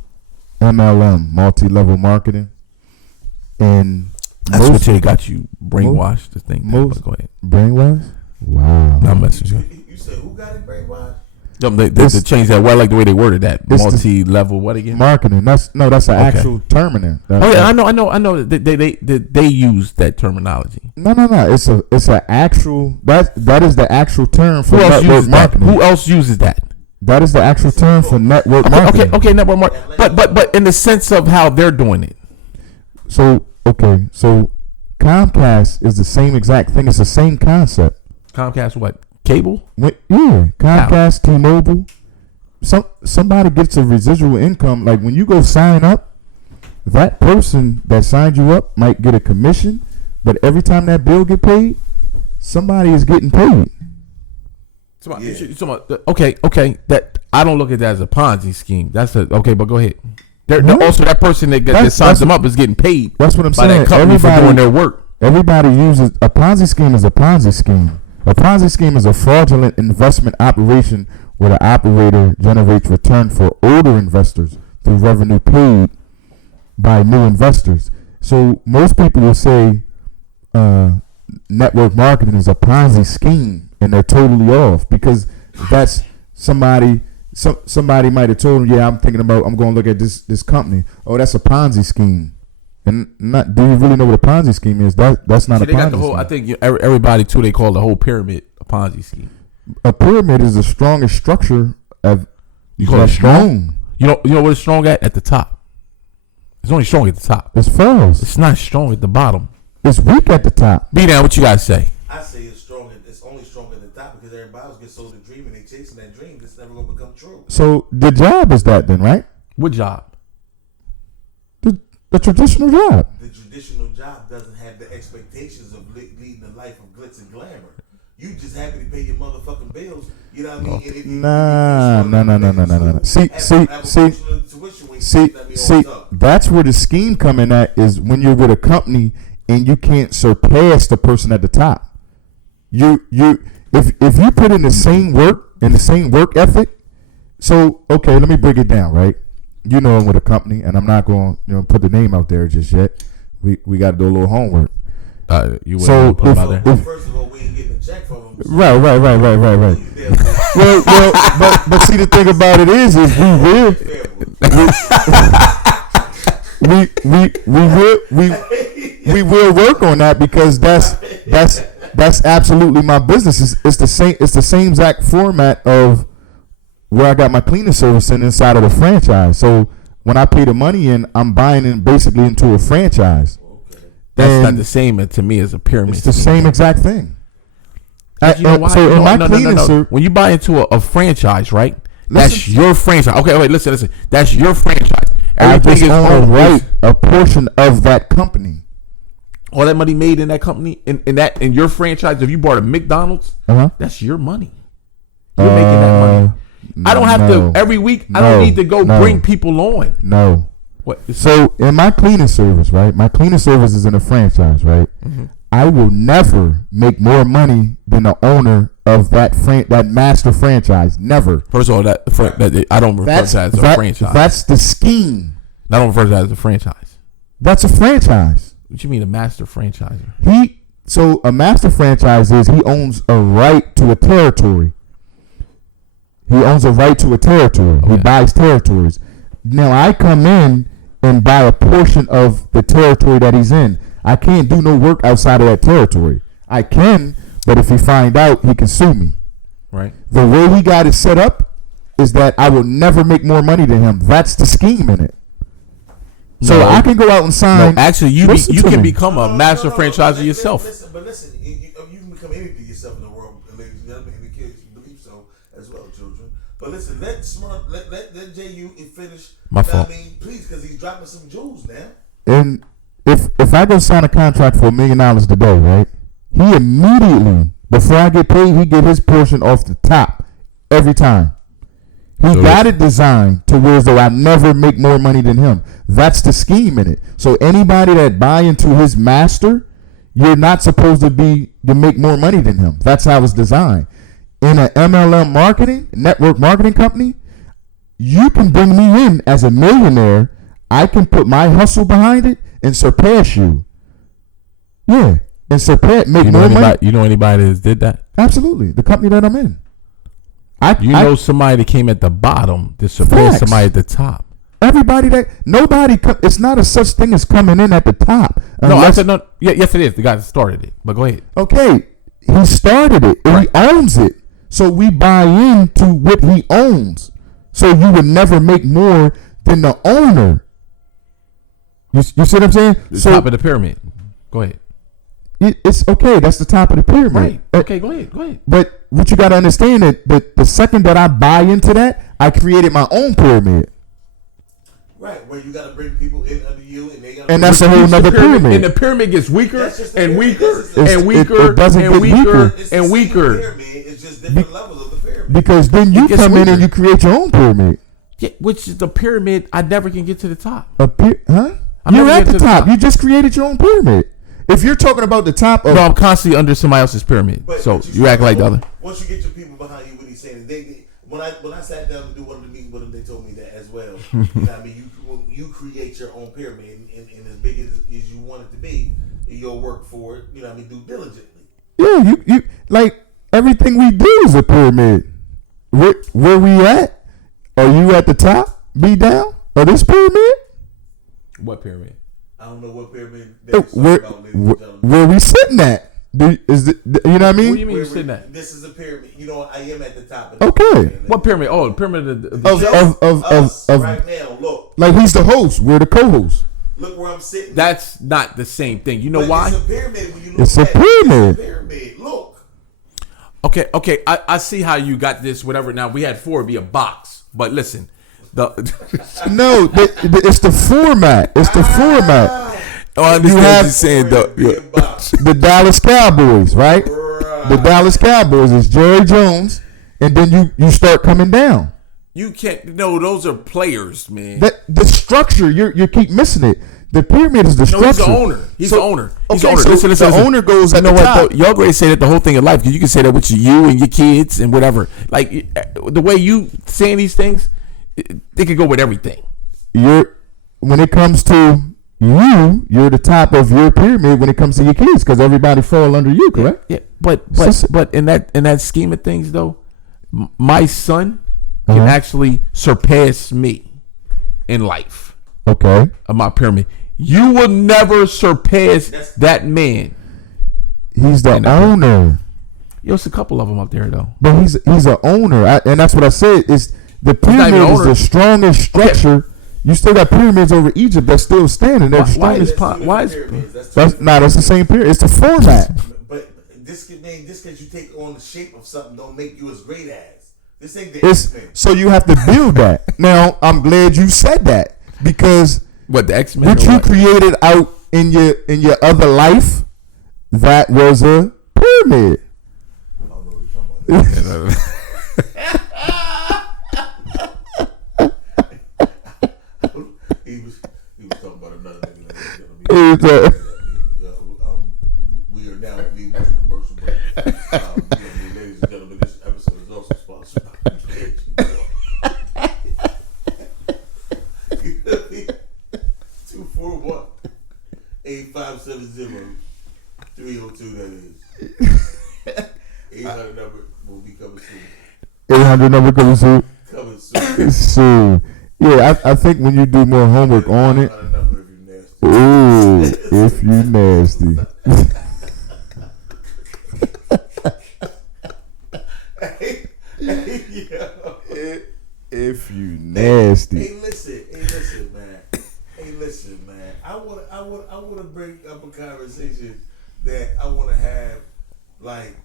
MLM, multi-level marketing, and that's what they got you brainwashed to think. Go ahead. Brainwashed? Wow. No, I'm messing with You said who got it brainwashed? They changed that. Well, I like the way they worded that. Multi-level. What again? Marketing. That's an actual term in there. I know. They use that terminology. No. It's an actual. That is the actual term for network marketing. Who else uses that? That is the actual term for network marketing. Okay, network marketing. But in the sense of how they're doing it. So Comcast is the same exact thing. It's the same concept. Comcast what? Cable? Comcast, T-Mobile. Somebody gets a residual income. Like when you go sign up, that person that signed you up might get a commission, but every time that bill get paid, somebody is getting paid. Okay. That I don't look at that as a Ponzi scheme. That's okay, but go ahead. Also, that person that signs them up is getting paid. That's what I'm saying. By that company for doing their work. Everybody uses a Ponzi scheme. Is a Ponzi scheme. A Ponzi scheme is a fraudulent investment operation where the operator generates return for older investors through revenue paid by new investors. So most people will say network marketing is a Ponzi scheme, and they're totally off because that's somebody might have told them, yeah, I'm going to look at this company. Oh, that's a Ponzi scheme. And do you really know what a Ponzi scheme is? That's not a Ponzi scheme. I think everybody too, they call the whole pyramid a Ponzi scheme. A pyramid is the strongest structure of. You call it strong? You know what it's strong at? At the top. It's only strong at the top. It's false. It's not strong at the bottom. It's weak at the top. Be down. What you guys say? I say it's strong. It's only strong at the top because everybody else gets sold a dream and they chasing that dream. It's never gonna become true. So the job is that then, right? What job? The traditional job. The traditional job doesn't have the expectations of leading a life of glitz and glamour. You just happy to pay your motherfucking bills. You know what I mean? No. See. That's where the scheme coming at is when you're with a company and you can't surpass the person at the top. If you put in the same work and the same work ethic. So okay, let me break it down, right? You know I'm with a company, and I'm not going to put the name out there just yet. We got to do a little homework. You so put it out there. First of all, we ain't getting a check from them. Right. well, but see, the thing about it is we will work on that because that's absolutely my business. It's the same exact format of where I got my cleaning service inside of the franchise. So when I pay the money in, I'm buying in basically into a franchise. Okay. That's not the same to me as a pyramid. It's the same exact thing. When you buy into a franchise, right? That's your franchise. Okay, wait, listen. That's your franchise. Everything is a portion of that company. All that money made in that company, in your franchise, if you bought a McDonald's, that's your money. You're making that money. I don't have to every week. I don't need to go bring people on. No. What? So in my cleaning service, right? My cleaning service is in a franchise, right? Mm-hmm. I will never make more money than the owner of that master franchise. Never. First of all, that I don't refer to as a franchise. That's the scheme. Not on franchise, a franchise. That's a franchise. What you mean a master franchiser? So a master franchise is he owns a right to a territory. He owns a right to a territory. Okay. He buys territories. Now I come in and buy a portion of the territory that he's in. I can't do no work outside of that territory. I can, but if he find out, he can sue me. Right. The way he got it set up is that I will never make more money than him. That's the scheme in it. So No. I can go out and sign. No, actually, you Listen to can me. become a master franchiser yourself. Listen, you can become anything yourself in the world, ladies and gentlemen, and the kids believe so as well, children. But listen, let JU finish. My fault. I mean, please, because he's dropping some jewels now. And if I go sign a contract for $1 million today, right? He immediately, before I get paid, he get his portion off the top every time. He got it designed to where as though I never make more money than him. That's the scheme in it. So anybody that buy into his master, you're not supposed to make more money than him. That's how it's designed. In an MLM marketing, network marketing company, you can bring me in as a millionaire. I can put my hustle behind it and surpass you. Yeah. And surpass, make more money. You know anybody that did that? Absolutely. The company that I'm in. You know somebody that came at the bottom to surpass somebody at the top. Everybody it's not a such thing as coming in at the top. No, I said no. Yeah, yes, it is. The guy that started it. But go ahead. Okay, he started it and he owns it. So we buy into what he owns. So you would never make more than the owner. You see what I'm saying? The top of the pyramid. Go ahead. It's okay. That's the top of the pyramid. Right. Okay, go ahead. But what you got to understand that the second that I buy into that, I created my own pyramid. Right, where you got to bring people in under you, and they got. And that's a whole nother pyramid. And the pyramid gets weaker and weaker and and weaker weaker and weaker and weaker. It's just different levels of the pyramid. Because then you come in and you create your own pyramid. Yeah, which is the pyramid. I never can get to the top. You're at the top. You just created your own pyramid. If you're talking about the top of... No, I'm constantly under somebody else's pyramid. So you act like the other. Once you get your people behind you, what he's saying, when I sat down to do one of the meetings with them, they told me that as well. You know what I mean? You create your own pyramid, and as big as you want it to be, you'll work for it, you know what I mean, do diligently. Yeah, you like, everything we do is a pyramid. Where we at? Are you at the top? Be down? Or this pyramid? What pyramid? I don't know what pyramid about, ladies and gentlemen. Where we sitting at? You know what I mean? What do you mean you're sitting at? This is a pyramid. You know, I am at the top of the pyramid. What pyramid? Oh, the pyramid of us right now. Look, like he's the host. We're the co-host. Look where I'm sitting. That's not the same thing. You know why? It's a pyramid. When you look it's at a pyramid. It's a pyramid. Look. Okay. I see how you got this. Whatever. Now we had 4 be a box, but listen. No, it's the format. It's the format. Oh, I understand what you're saying, the Dallas Cowboys, right? The Dallas Cowboys is Jerry Jones, and then you start coming down. You can't. No, those are players, man. The structure, you keep missing it. The pyramid is the structure. He's the owner. He's the owner. He's the owner. So listen. The owner goes at the top. Y'all great say that the whole thing of life, because you can say that with you and your kids and whatever. Like the way you saying these things, they could go with everything. When it comes to you're the top of your pyramid when it comes to your kids, because everybody fall under you, correct? Yeah. But in that scheme of things, though, my son can actually surpass me in life. Okay. Of my pyramid, you will never surpass that man. He's the owner. There's a couple of them up there, though. But he's an owner, and that's what I said. Is the pyramid is the strongest structure. Okay. You still got pyramids over Egypt that's still standing. That's the same pyramid. It's the format. But this because you take on the shape of something don't make you as great as. This ain't the X-Men. So you have to build that. Now I'm glad you said that, because the X-Men? What you created out in your other life, that was a pyramid. I don't know what you're talking about. He was talking about another nigga. We are now leaving to commercial break. Ladies and gentlemen, this episode is also sponsored by 8570-302. That is 800 number will be coming soon. 800 number coming soon. Coming soon. Soon. Yeah, I think when you do more homework on it. Ooh, if you nasty. If you nasty. Hey, listen, man. I wanna bring up a conversation that I wanna have. Like,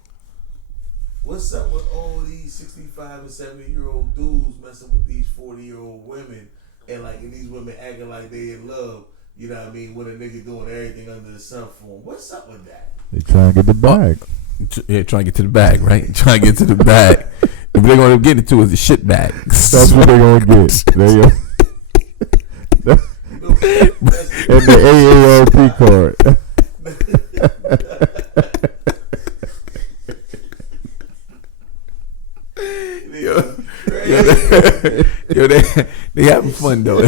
what's up with all these 65 and 70-year-old dudes messing with these 40-year-old women, and these women acting like they in love? You know what I mean? When a nigga doing everything under the sun for them. What's up with that? They trying to get the bag. Yeah, trying to get to the bag, right? Trying to get to the bag. If they're going to get it to is the shit bag. That's what they're going to get. There you go. And the AARP card. Yo, they having fun though.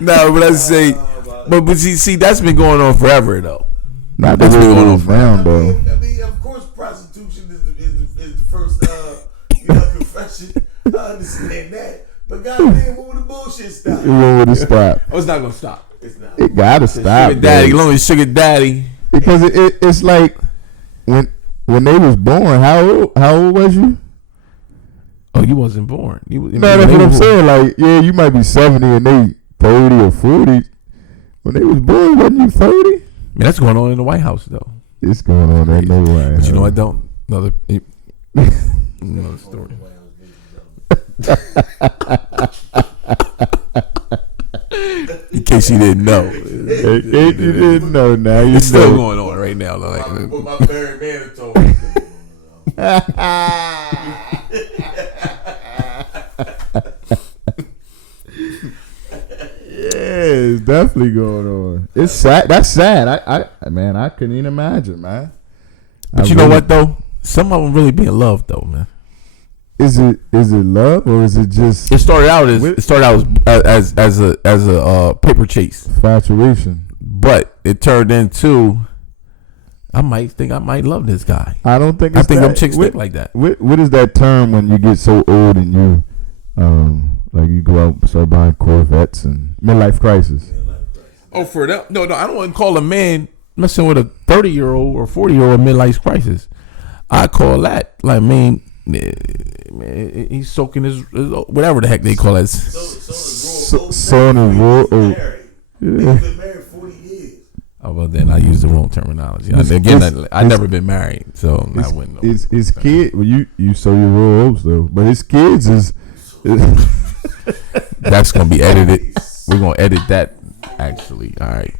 No, but I say, but you see, that's been going on forever though. Not that's been going on forever, though. I mean, of course, prostitution is the first profession. I understand that, but goddamn, when will the bullshit stop? When will it stop? Oh, it's not gonna stop. It's not. It gotta stop. Sugar daddy, long as sugar daddy. Because it's like when they was born. How old was you? Oh, you wasn't born. No, that's what I'm saying. Like, yeah, you might be 70 and they 30 or 40. When they was born, wasn't you 30? Man, that's going on in the White House though. It's going on in the White House. But you know I don't. Another story. In case you didn't know. In case you didn't know, now you it's still going on right now. Like, put my Barry Manitou on. Yeah, it's definitely going on. It's sad. That's sad. I couldn't even imagine, man. But you know what though? Some of them really be in love though, man. Is it love or is it just? It started out as a paper chase, infatuation, but it turned into I might love this guy. I don't think. I think them chicks think like that. What is that term when you get so old and you, like you go out and start buying Corvettes and midlife crisis? Oh, for that? No, I don't want to call a man messing with a 30-year-old or 40-year-old midlife crisis. I call that like, man, he's soaking his whatever the heck they call it. Son of raw. He's been married 40 years. Oh well, then I use the wrong terminology. I've never been married, so I wouldn't know. His kid, well, you sow your raw oats though, but his kids is that's gonna be edited. We're gonna edit that. Actually, all right.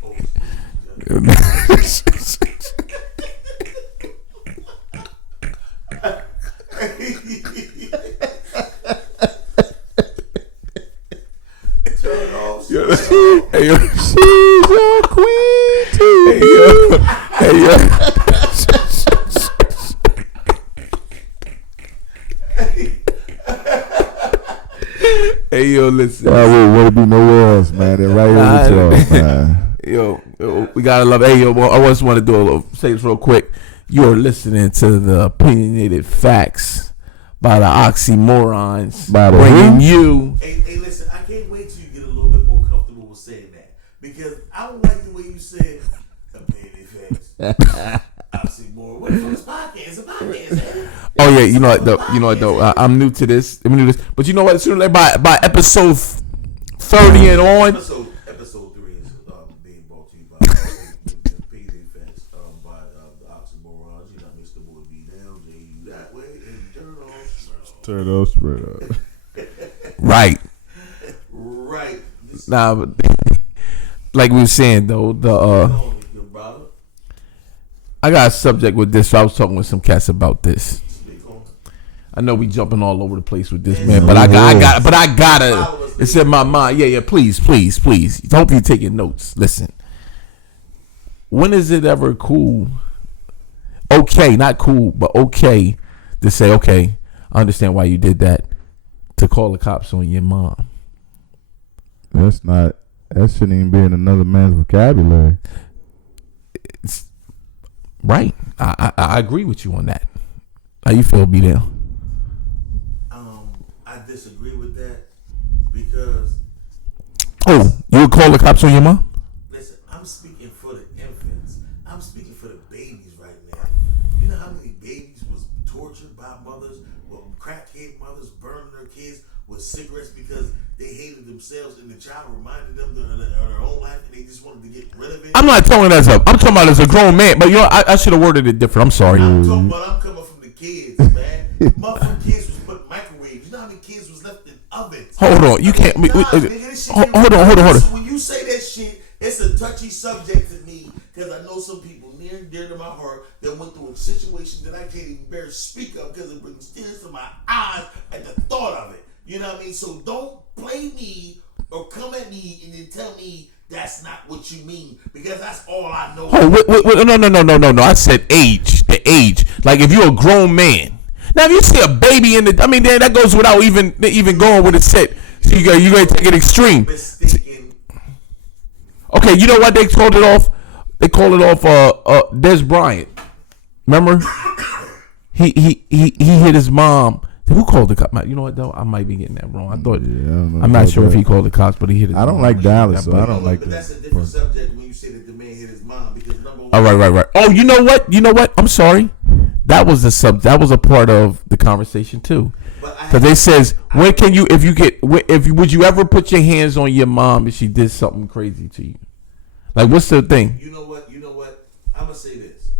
Hey, yo. She's your queen too. Hey, yo. Hey, yo, listen. I would want to be nowhere else, man. They're right here with y'all, man. Yo, we gotta love. Hey, yo, I just want to say this real quick. You're listening to the Opinionated Facts by the Oxy Moronz, bringing you. Hey, listen. I can't wait till you get a little bit more comfortable with saying that, because I don't like the way you said Opinionated Facts. Oxy Moronz. What is this podcast? It's a podcast. Oh yeah, you know what though. I'm new to this. But you know what? Soon by episode 30 and on. Episode 3 is being brought to you by Opinionated Facts by the Oxy Moronz. You know, Mr. Boy B down, J.U. that way, and Turn those spread up. Right. Right. Nah, but like we were saying though, I got a subject with this. So I was talking with some cats about this. I know we jumping all over the place with this, man, but I gotta. It's in my mind. Yeah. Please. Hope you're taking notes. Listen. When is it ever cool? Okay, not cool, but okay to say, okay, I understand why you did that. To call the cops on your mom. that's not. That shouldn't even be in another man's vocabulary. Right. I agree with you on that. How you feel, B-Dale? I disagree with that because. Oh, you would call the cops on your mom? Listen, I'm speaking for the infants. I'm speaking for the babies right now. You know how many babies was tortured by mothers, well, crackhead mothers burning their kids with cigarettes because they hated themselves and the child reminded them of their own life and they just wanted to get rid of it. I'm not talking as I'm talking about as a grown man, but you know, I should have worded it different. I'm sorry. I'm coming from the kids, man. Motherfucking kids was put in microwaves. You know how many kids was left in ovens? Hold on, you can't. Hold on. When you say that shit, it's a touchy subject to me because I know some people near and dear to my heart that went through a situation that I can't even bear to speak of because it brings tears to my eyes at the thought of it. You know what I mean? So don't play me or come at me and then tell me that's not what you mean because that's all I know. Oh, wait, no. I said age. The age. Like if you're a grown man. Now if you see a baby in the, I mean, then that goes without even going with a set. So you gonna take it extreme. Mistaken. Okay, you know what they called it off? They called it off. Des Bryant. Remember? He hit his mom. Who called the cops? You know what though? I might be getting that wrong. I thought. Yeah, I'm not sure if he called the cops, but he hit his I don't mom. like Dallas, so I don't like But that. that's a different subject when you say that the man hit his mom because number one. Oh, right. Oh, you know what? I'm sorry. That was That was a part of the conversation too. Because they says, when can you, would you ever put your hands on your mom if she did something crazy to you? Like, what's the thing? You know what? I'm gonna say this.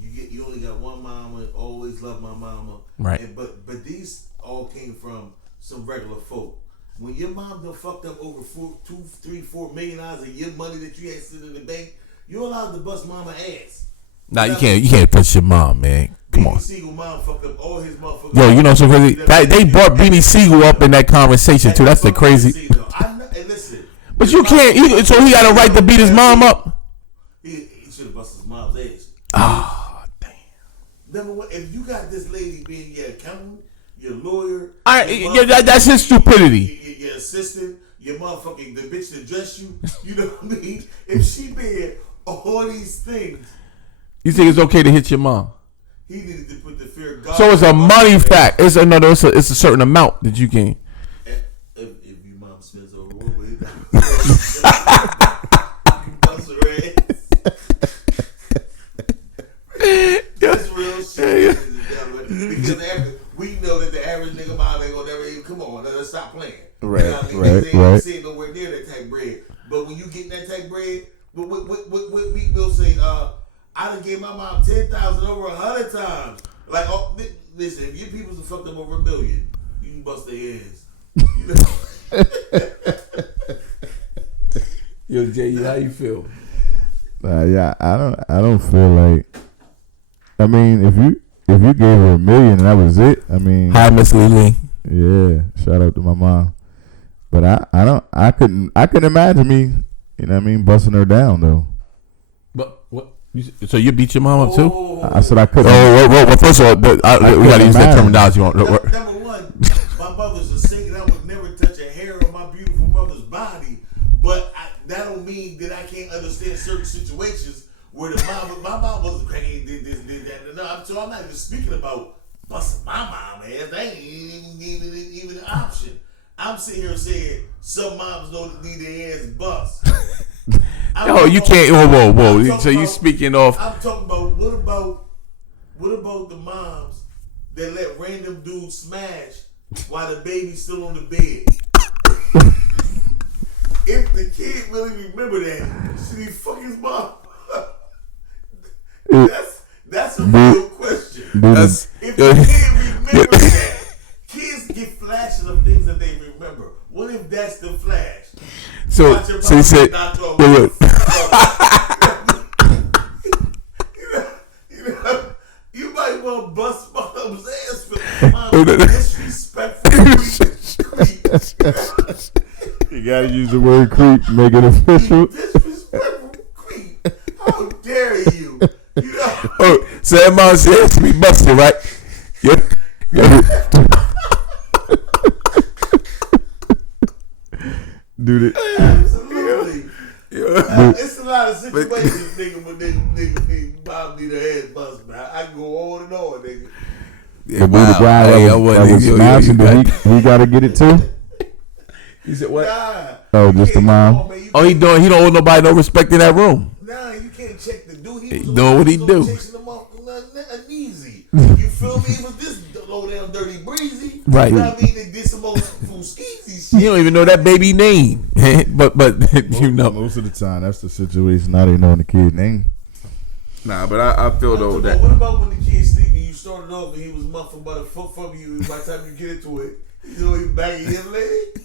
You only got one mama. Always love my mama. Right. But these all came from some regular folk. When your mom done fucked up over $4 million of your money that you had sitting in the bank, you're allowed to bust mama ass. Nah, you can't touch your mom, man. Come on. Beanie Siegel mom fucked up all his motherfuckers. Yo, you know so crazy. They brought Beanie Siegel up in that conversation too. That's the crazy. And listen. But you can't. So he got a right to beat his mom up. He should have busted his mom's ass. Oh, damn. Number one, if you got this lady being your accountant, your lawyer, that's his stupidity. Your assistant, your motherfucking the bitch that dress you, you know what I mean? If she being all these things, you think it's okay to hit your mom? He needed to put the fear of God. So it's a money fact. It's a certain amount that you can. If your mom spends over with, you bust her ass. That's real shit. Because we know that the average nigga mom ain't gonna never even come on. Let's stop playing. Right, you know what I mean? right. They ain't sitting nowhere near that type bread. But when you get that type bread, what Meek Mill say? I done gave my mom 10,000 over 100 times. Like, listen, if your people's fucked up over $1 million, you can bust their ass. You know? Yo, Jay, how you feel? Yeah, I don't feel like. I mean, if you gave her $1 million and that was it, I mean. Hi, Miss Lee. Yeah, shout out to my mom. But I couldn't imagine me, you know what I mean, busting her down though. But what? So you beat your mom up too? I said I couldn't. Well, first of all, we got to use that terminology. Number one, my mother's a saint, and I would never touch a hair on my beautiful mother's body. But that don't mean that I can't understand certain situations where my mom wasn't crazy, did this, did that. No, so I'm not even speaking about busting my mom ass. That ain't even an option. I'm sitting here saying some moms don't need their ass bust. Yo, you can't. Whoa. So you speaking off? I'm talking about what about the moms that let random dudes smash while the baby's still on the bed? If the kid really remember that, should he fuck his mom? That's a real question. If the kid remember that, kids get flashes of things that they remember. What if that's the flash? So he said, you might want to bust mom's ass for mom's disrespectful. You gotta use the word creep, make it official. Disrespectful creep. How dare you? You know? Oh, so that mom's ass to be busted, right? Dude, Absolutely. It's a lot of situations, nigga, when nigga Bob need a head bust, man. I can go on and on, nigga. Yeah, the guy that was smashing, he got to get it too. He said what? Nah. Oh, just the mom. He don't owe nobody no respect in that room. Nah, you can't check the dude. He doing what he do. Chasing them off uneasy. You feel me? It was this low down dirty breezy. Right. You know what I mean? They did some old skeezy shit. You don't even know that baby name, but you know. Most of the time, that's the situation. Now they know the kid's name. Nah, but I feel though that. What about when the kid's sleeping? You started off and he was muffled by the foot from you. By the time you get into it, he's always back in your leg.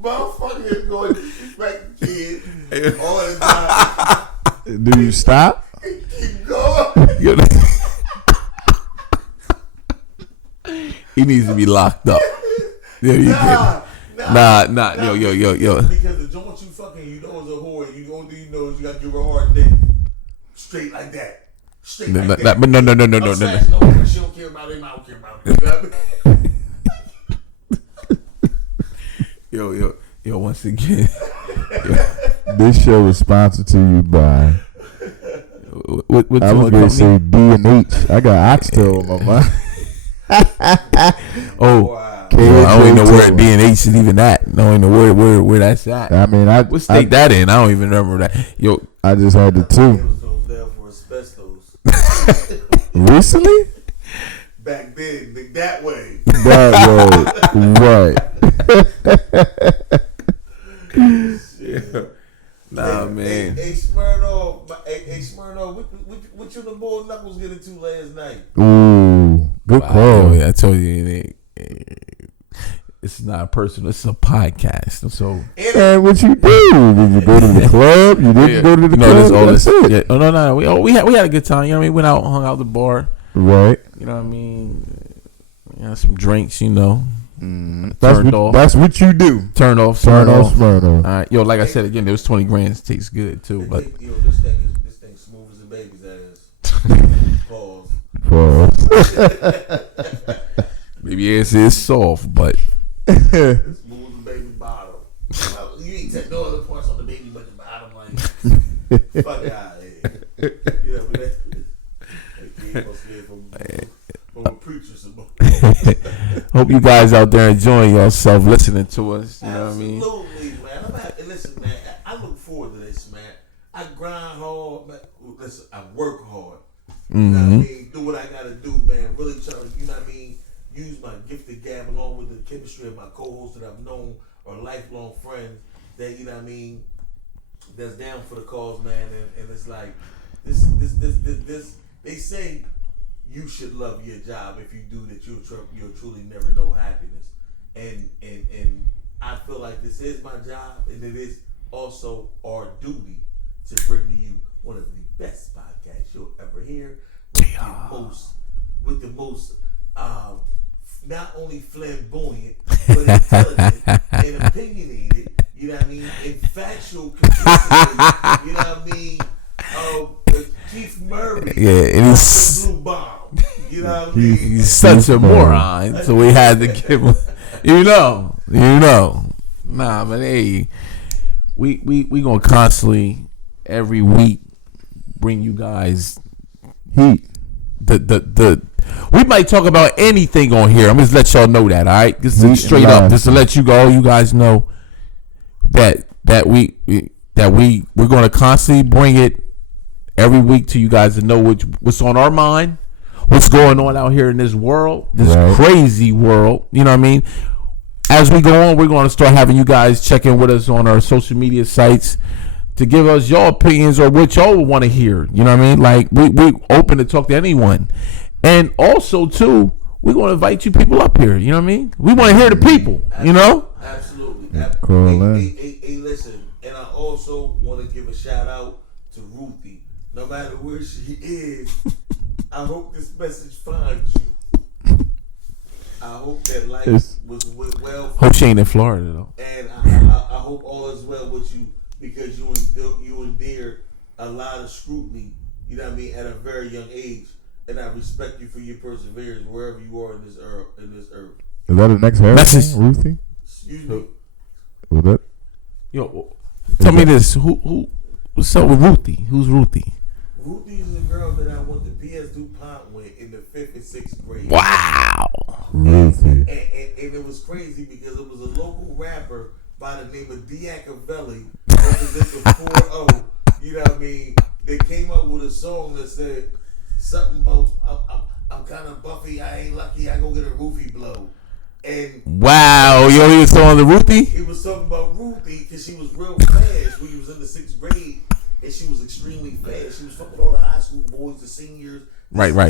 Motherfucker is going to disrespect the kid all the time. Do you stop? Keep going. He needs to be locked up. Yo. Because the joint you fucking, you know, is a whore. You only thing you know is you got to give her a hard dick. Straight like that. Straight like that. But no. She don't care about him. I don't care about him. You know what I mean? Yo, once again. This show is sponsored to you by. What I was going to say B&H. I got Oxtail on my mind. Wow. I don't even know where B&H is even at. I don't even know where that's at. I mean, what state that in? I don't even remember that. Yo, I just had the two. Down for asbestos. Recently? Back then, that way. That way, right. Yeah. Nah, man. Hey, Smyrna, what you and the boy Knuckles get into last night? Ooh, good call. I told you, it's not personal. It's a podcast. So, and what you do? Did you go to the club? You didn't go to the club? That's it. Yeah. Oh no. We had a good time. You know what I mean? Went out, hung out at the bar. Right. You know what I mean? Some drinks. You know. That's what you do. Turn off. Smyrna. All right, yo. Like I said again, there was 20 grand. It tastes good too, but this thing smooth as a baby's ass. Pause. Baby ass is soft, but smooth as a baby bottom. You ain't take no other parts on the baby but the bottom, like fuck out of here. You know, but that kid must be from a preacher some more. Hope you guys out there enjoying yourself listening to us. You know what I mean? Absolutely, man. Listen, man. I look forward to this, man. I grind hard, man. Listen, I work hard. You know what I mean? Do what I gotta do, man. Really try to, you know what I mean? Use my gifted gab along with the chemistry of my co-hosts that I've known or lifelong friends that, you know what I mean, that's down for the cause, man. And it's like this. They say you should love your job. If you do that, you'll truly never know happiness. And I feel like this is my job, and it is also our duty to bring to you one of the best podcasts you'll ever hear, with the most not only flamboyant but intelligent and opinionated. You know what I mean? And factual, consistently. You know what I mean? Keith Murray. Yeah, and he's Blue Bomb. You know what I mean? He's such a moron, so we had to give him. You know. Nah, but hey, we gonna constantly every week bring you guys heat. We might talk about anything on here. I'm just let y'all know that, all right? Just straight up, just to let you guys know that we're gonna constantly bring it every week to you guys to know what's on our mind, what's going on out here in this world, this crazy world. You know what I mean? As we go on, we're going to start having you guys check in with us on our social media sites to give us your opinions or what y'all want to hear. You know what I mean? Like, we open to talk to anyone. And also, too, we're going to invite you people up here. You know what I mean? We want to hear the people, you know? Absolutely. Hey, listen, and I also want to give a shout out to Ruthie. No matter where she is, I hope this message finds you. I hope that life was well. Hope she ain't in Florida though. And I hope all is well with you because you endured a lot of scrutiny. You know what I mean, at a very young age, and I respect you for your perseverance wherever you are in this earth. Is that the next message, Ruthie? Excuse me. What that? Yo, tell me this. What's up with Ruthie? Who's Ruthie? Ruthie is a girl that I went to PS DuPont with in the 5th and 6th grade. Wow. Ruthie. And it was crazy because it was a local rapper by the name of Diacovelli, representing 4-0. You know what I mean? They came up with a song that said something about I'm kind of buffy, I ain't lucky, I go get a roofie blow. And wow, yo, he was talking to Ruthie? he was talking about Ruthie because she was real fast when he was in the 6th grade, and she was extremely fast. She was fucking all the high school boys, the seniors. Right. She, she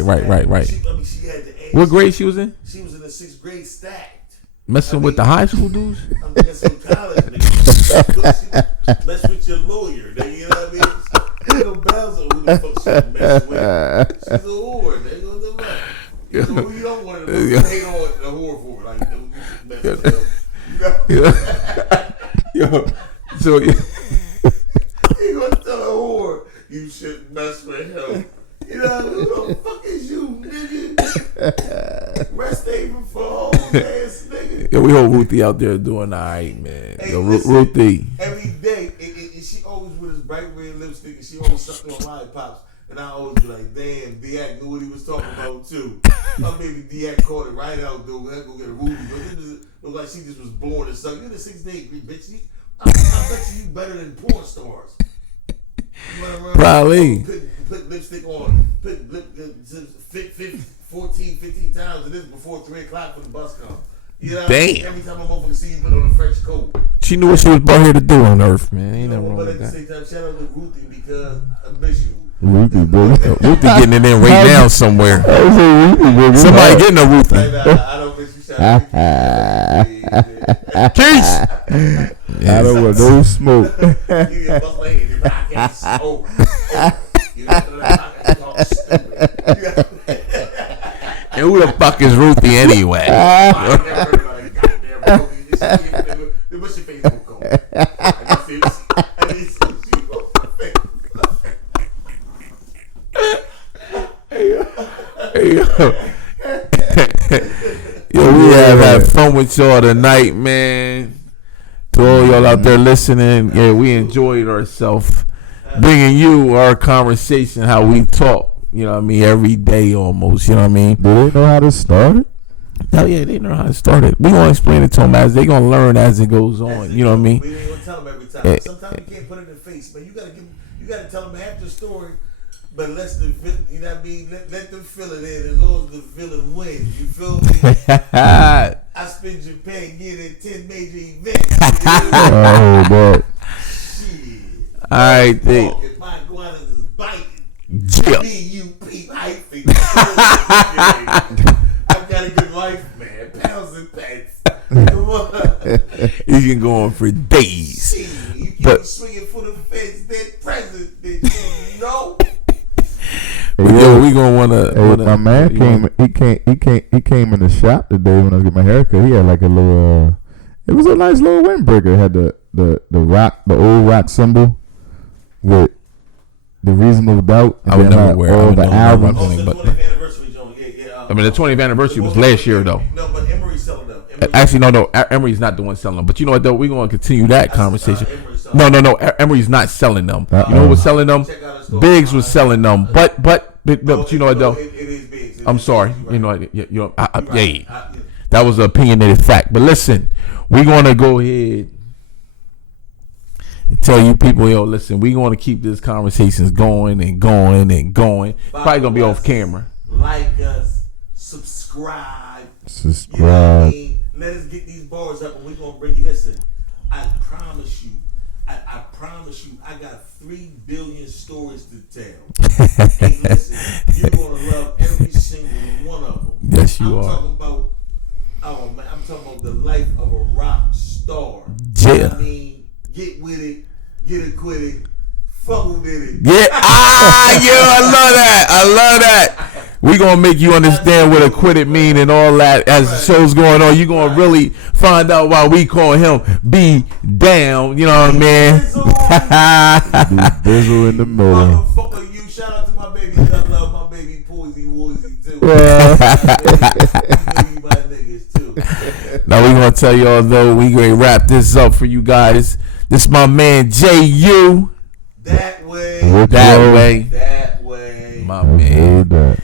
had the ass. What grade she was in? She was in the 6th grade stacked. Messing with the high school dudes? I'm messing with college niggas. Mess with your lawyer, nigga, you know what I mean? You know, Bowser, who the fuck she mess with? She's a whore, nigga. What the fuck? You know, who you don't want to hate on the whore for? Like, you should mess with them. You know? Yo, so You gonna tell a whore you shouldn't mess with him? You know, who the fuck is you, nigga? Rest haven for old ass nigga. yo, we hope Ruthie out there doing all right, man. Hey, Yo, listen, Ruthie. every day, and she always with this bright red lipstick, and she always sucked on lollipops. And I always be like, damn, Diak knew what he was talking about too. My baby Diak caught it right out, dude. I go get a Ruby, but it looked like she just was born to suck. You're the 6th day, bitch. I bet you better than porn stars. Probably. Put lipstick on. Put 14, 15 times, and this is before 3 o'clock when the bus comes. You know, damn. Every time I'm over see you put on a French coat. She knew what she was brought here to do on Earth, man. Ain't nothing wrong But with at the that. same time, shout out to Ruthie because I miss you. Ruthie, bro. Ruthie getting it in right now somewhere. Somebody getting a Ruthie. I don't miss you. Shout out to Keith! I don't want no smoke. you. Get bust my head in your podcast. Oh. You got to talk stupid. And who the fuck is Ruthie anyway? What's your Facebook code? I need to see Yo, we have had fun with y'all tonight, man. To all y'all out there listening, yeah, we enjoyed ourselves bringing you our conversation, how we talk. You know what I mean? Every day almost. You know what I mean? Do they know how to start it? Hell yeah, they know how to start it. We gonna explain it to them as they gonna learn as it goes on. You know what I mean? We ain't gonna tell them every time. Sometimes you can't put it in the face, man. You gotta tell them half the story, but let them, you know what I mean? Let them feel it in as long as the villain wins. You feel me? I spent Japan getting 10 major events. Oh, boy. Shit. All right, My iguanas is biting. yeah. B-U-P hyphen. I've got a good life, man. Pounds and pence. Come on. You can go on for days. Shit, you But- keep swinging for the fence, dead president, you know? Yo, we gonna wanna. Hey, my man came. He came in the shop today when I was getting my haircut. He had like a little. It was a nice little windbreaker. It had the old rock symbol with the Reasonable Doubt. I would never wear all the albums. Oh, the 20th anniversary, John. Yeah. I mean, the 20th anniversary was last year, though. No, but Emery's selling them. Actually, no. Emery's not the one selling them. But you know what, though? We're going to continue that conversation. Emery's selling No. Emery's not selling them. You know who was selling them? Check out the store. Biggs was selling them. But you know what, though? It is Biggs. I'm sorry. You're right. You know, Right. that was an opinionated fact. But listen, we're going to go ahead and tell you people, yo, listen, we're going to keep this conversations going and going and going. Probably going to be off camera. Like us, subscribe. You know what I Subscribe. mean? Let us get these bars up and we're going to bring you. Listen, I promise you, I got 3 billion stories to tell. Hey, listen, you're going to love every single one of them. Yes, you I'm are. talking about, I'm talking about the life of a rock star. Yeah. You know what I mean? Get with it, get acquitted, fuck who did it. Yeah, I love that. We gonna make you understand what acquitted mean and all that as the show's going on. You gonna really find out why we call him B down. You know what I mean? Bizzle in the middle. Motherfucker, you shout out to my baby. I love my baby Poisey Woolsey too. Yeah. My niggas too. Now we gonna tell y'all though, we gonna wrap this up for you guys. This my man J.U. That way. That way. That way. My man.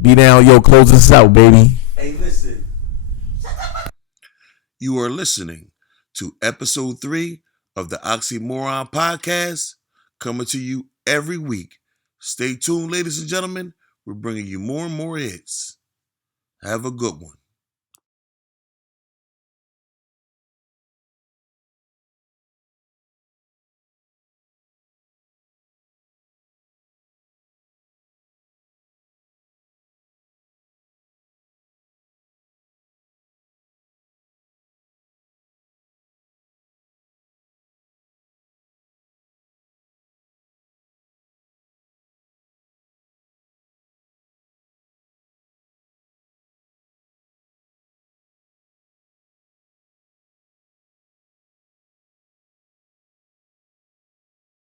Be down, yo, close us out, baby. Hey, listen. You are listening to episode 3 of the Oxy Moronz podcast, coming to you every week. Stay tuned, ladies and gentlemen. We're bringing you more and more hits. Have a good one.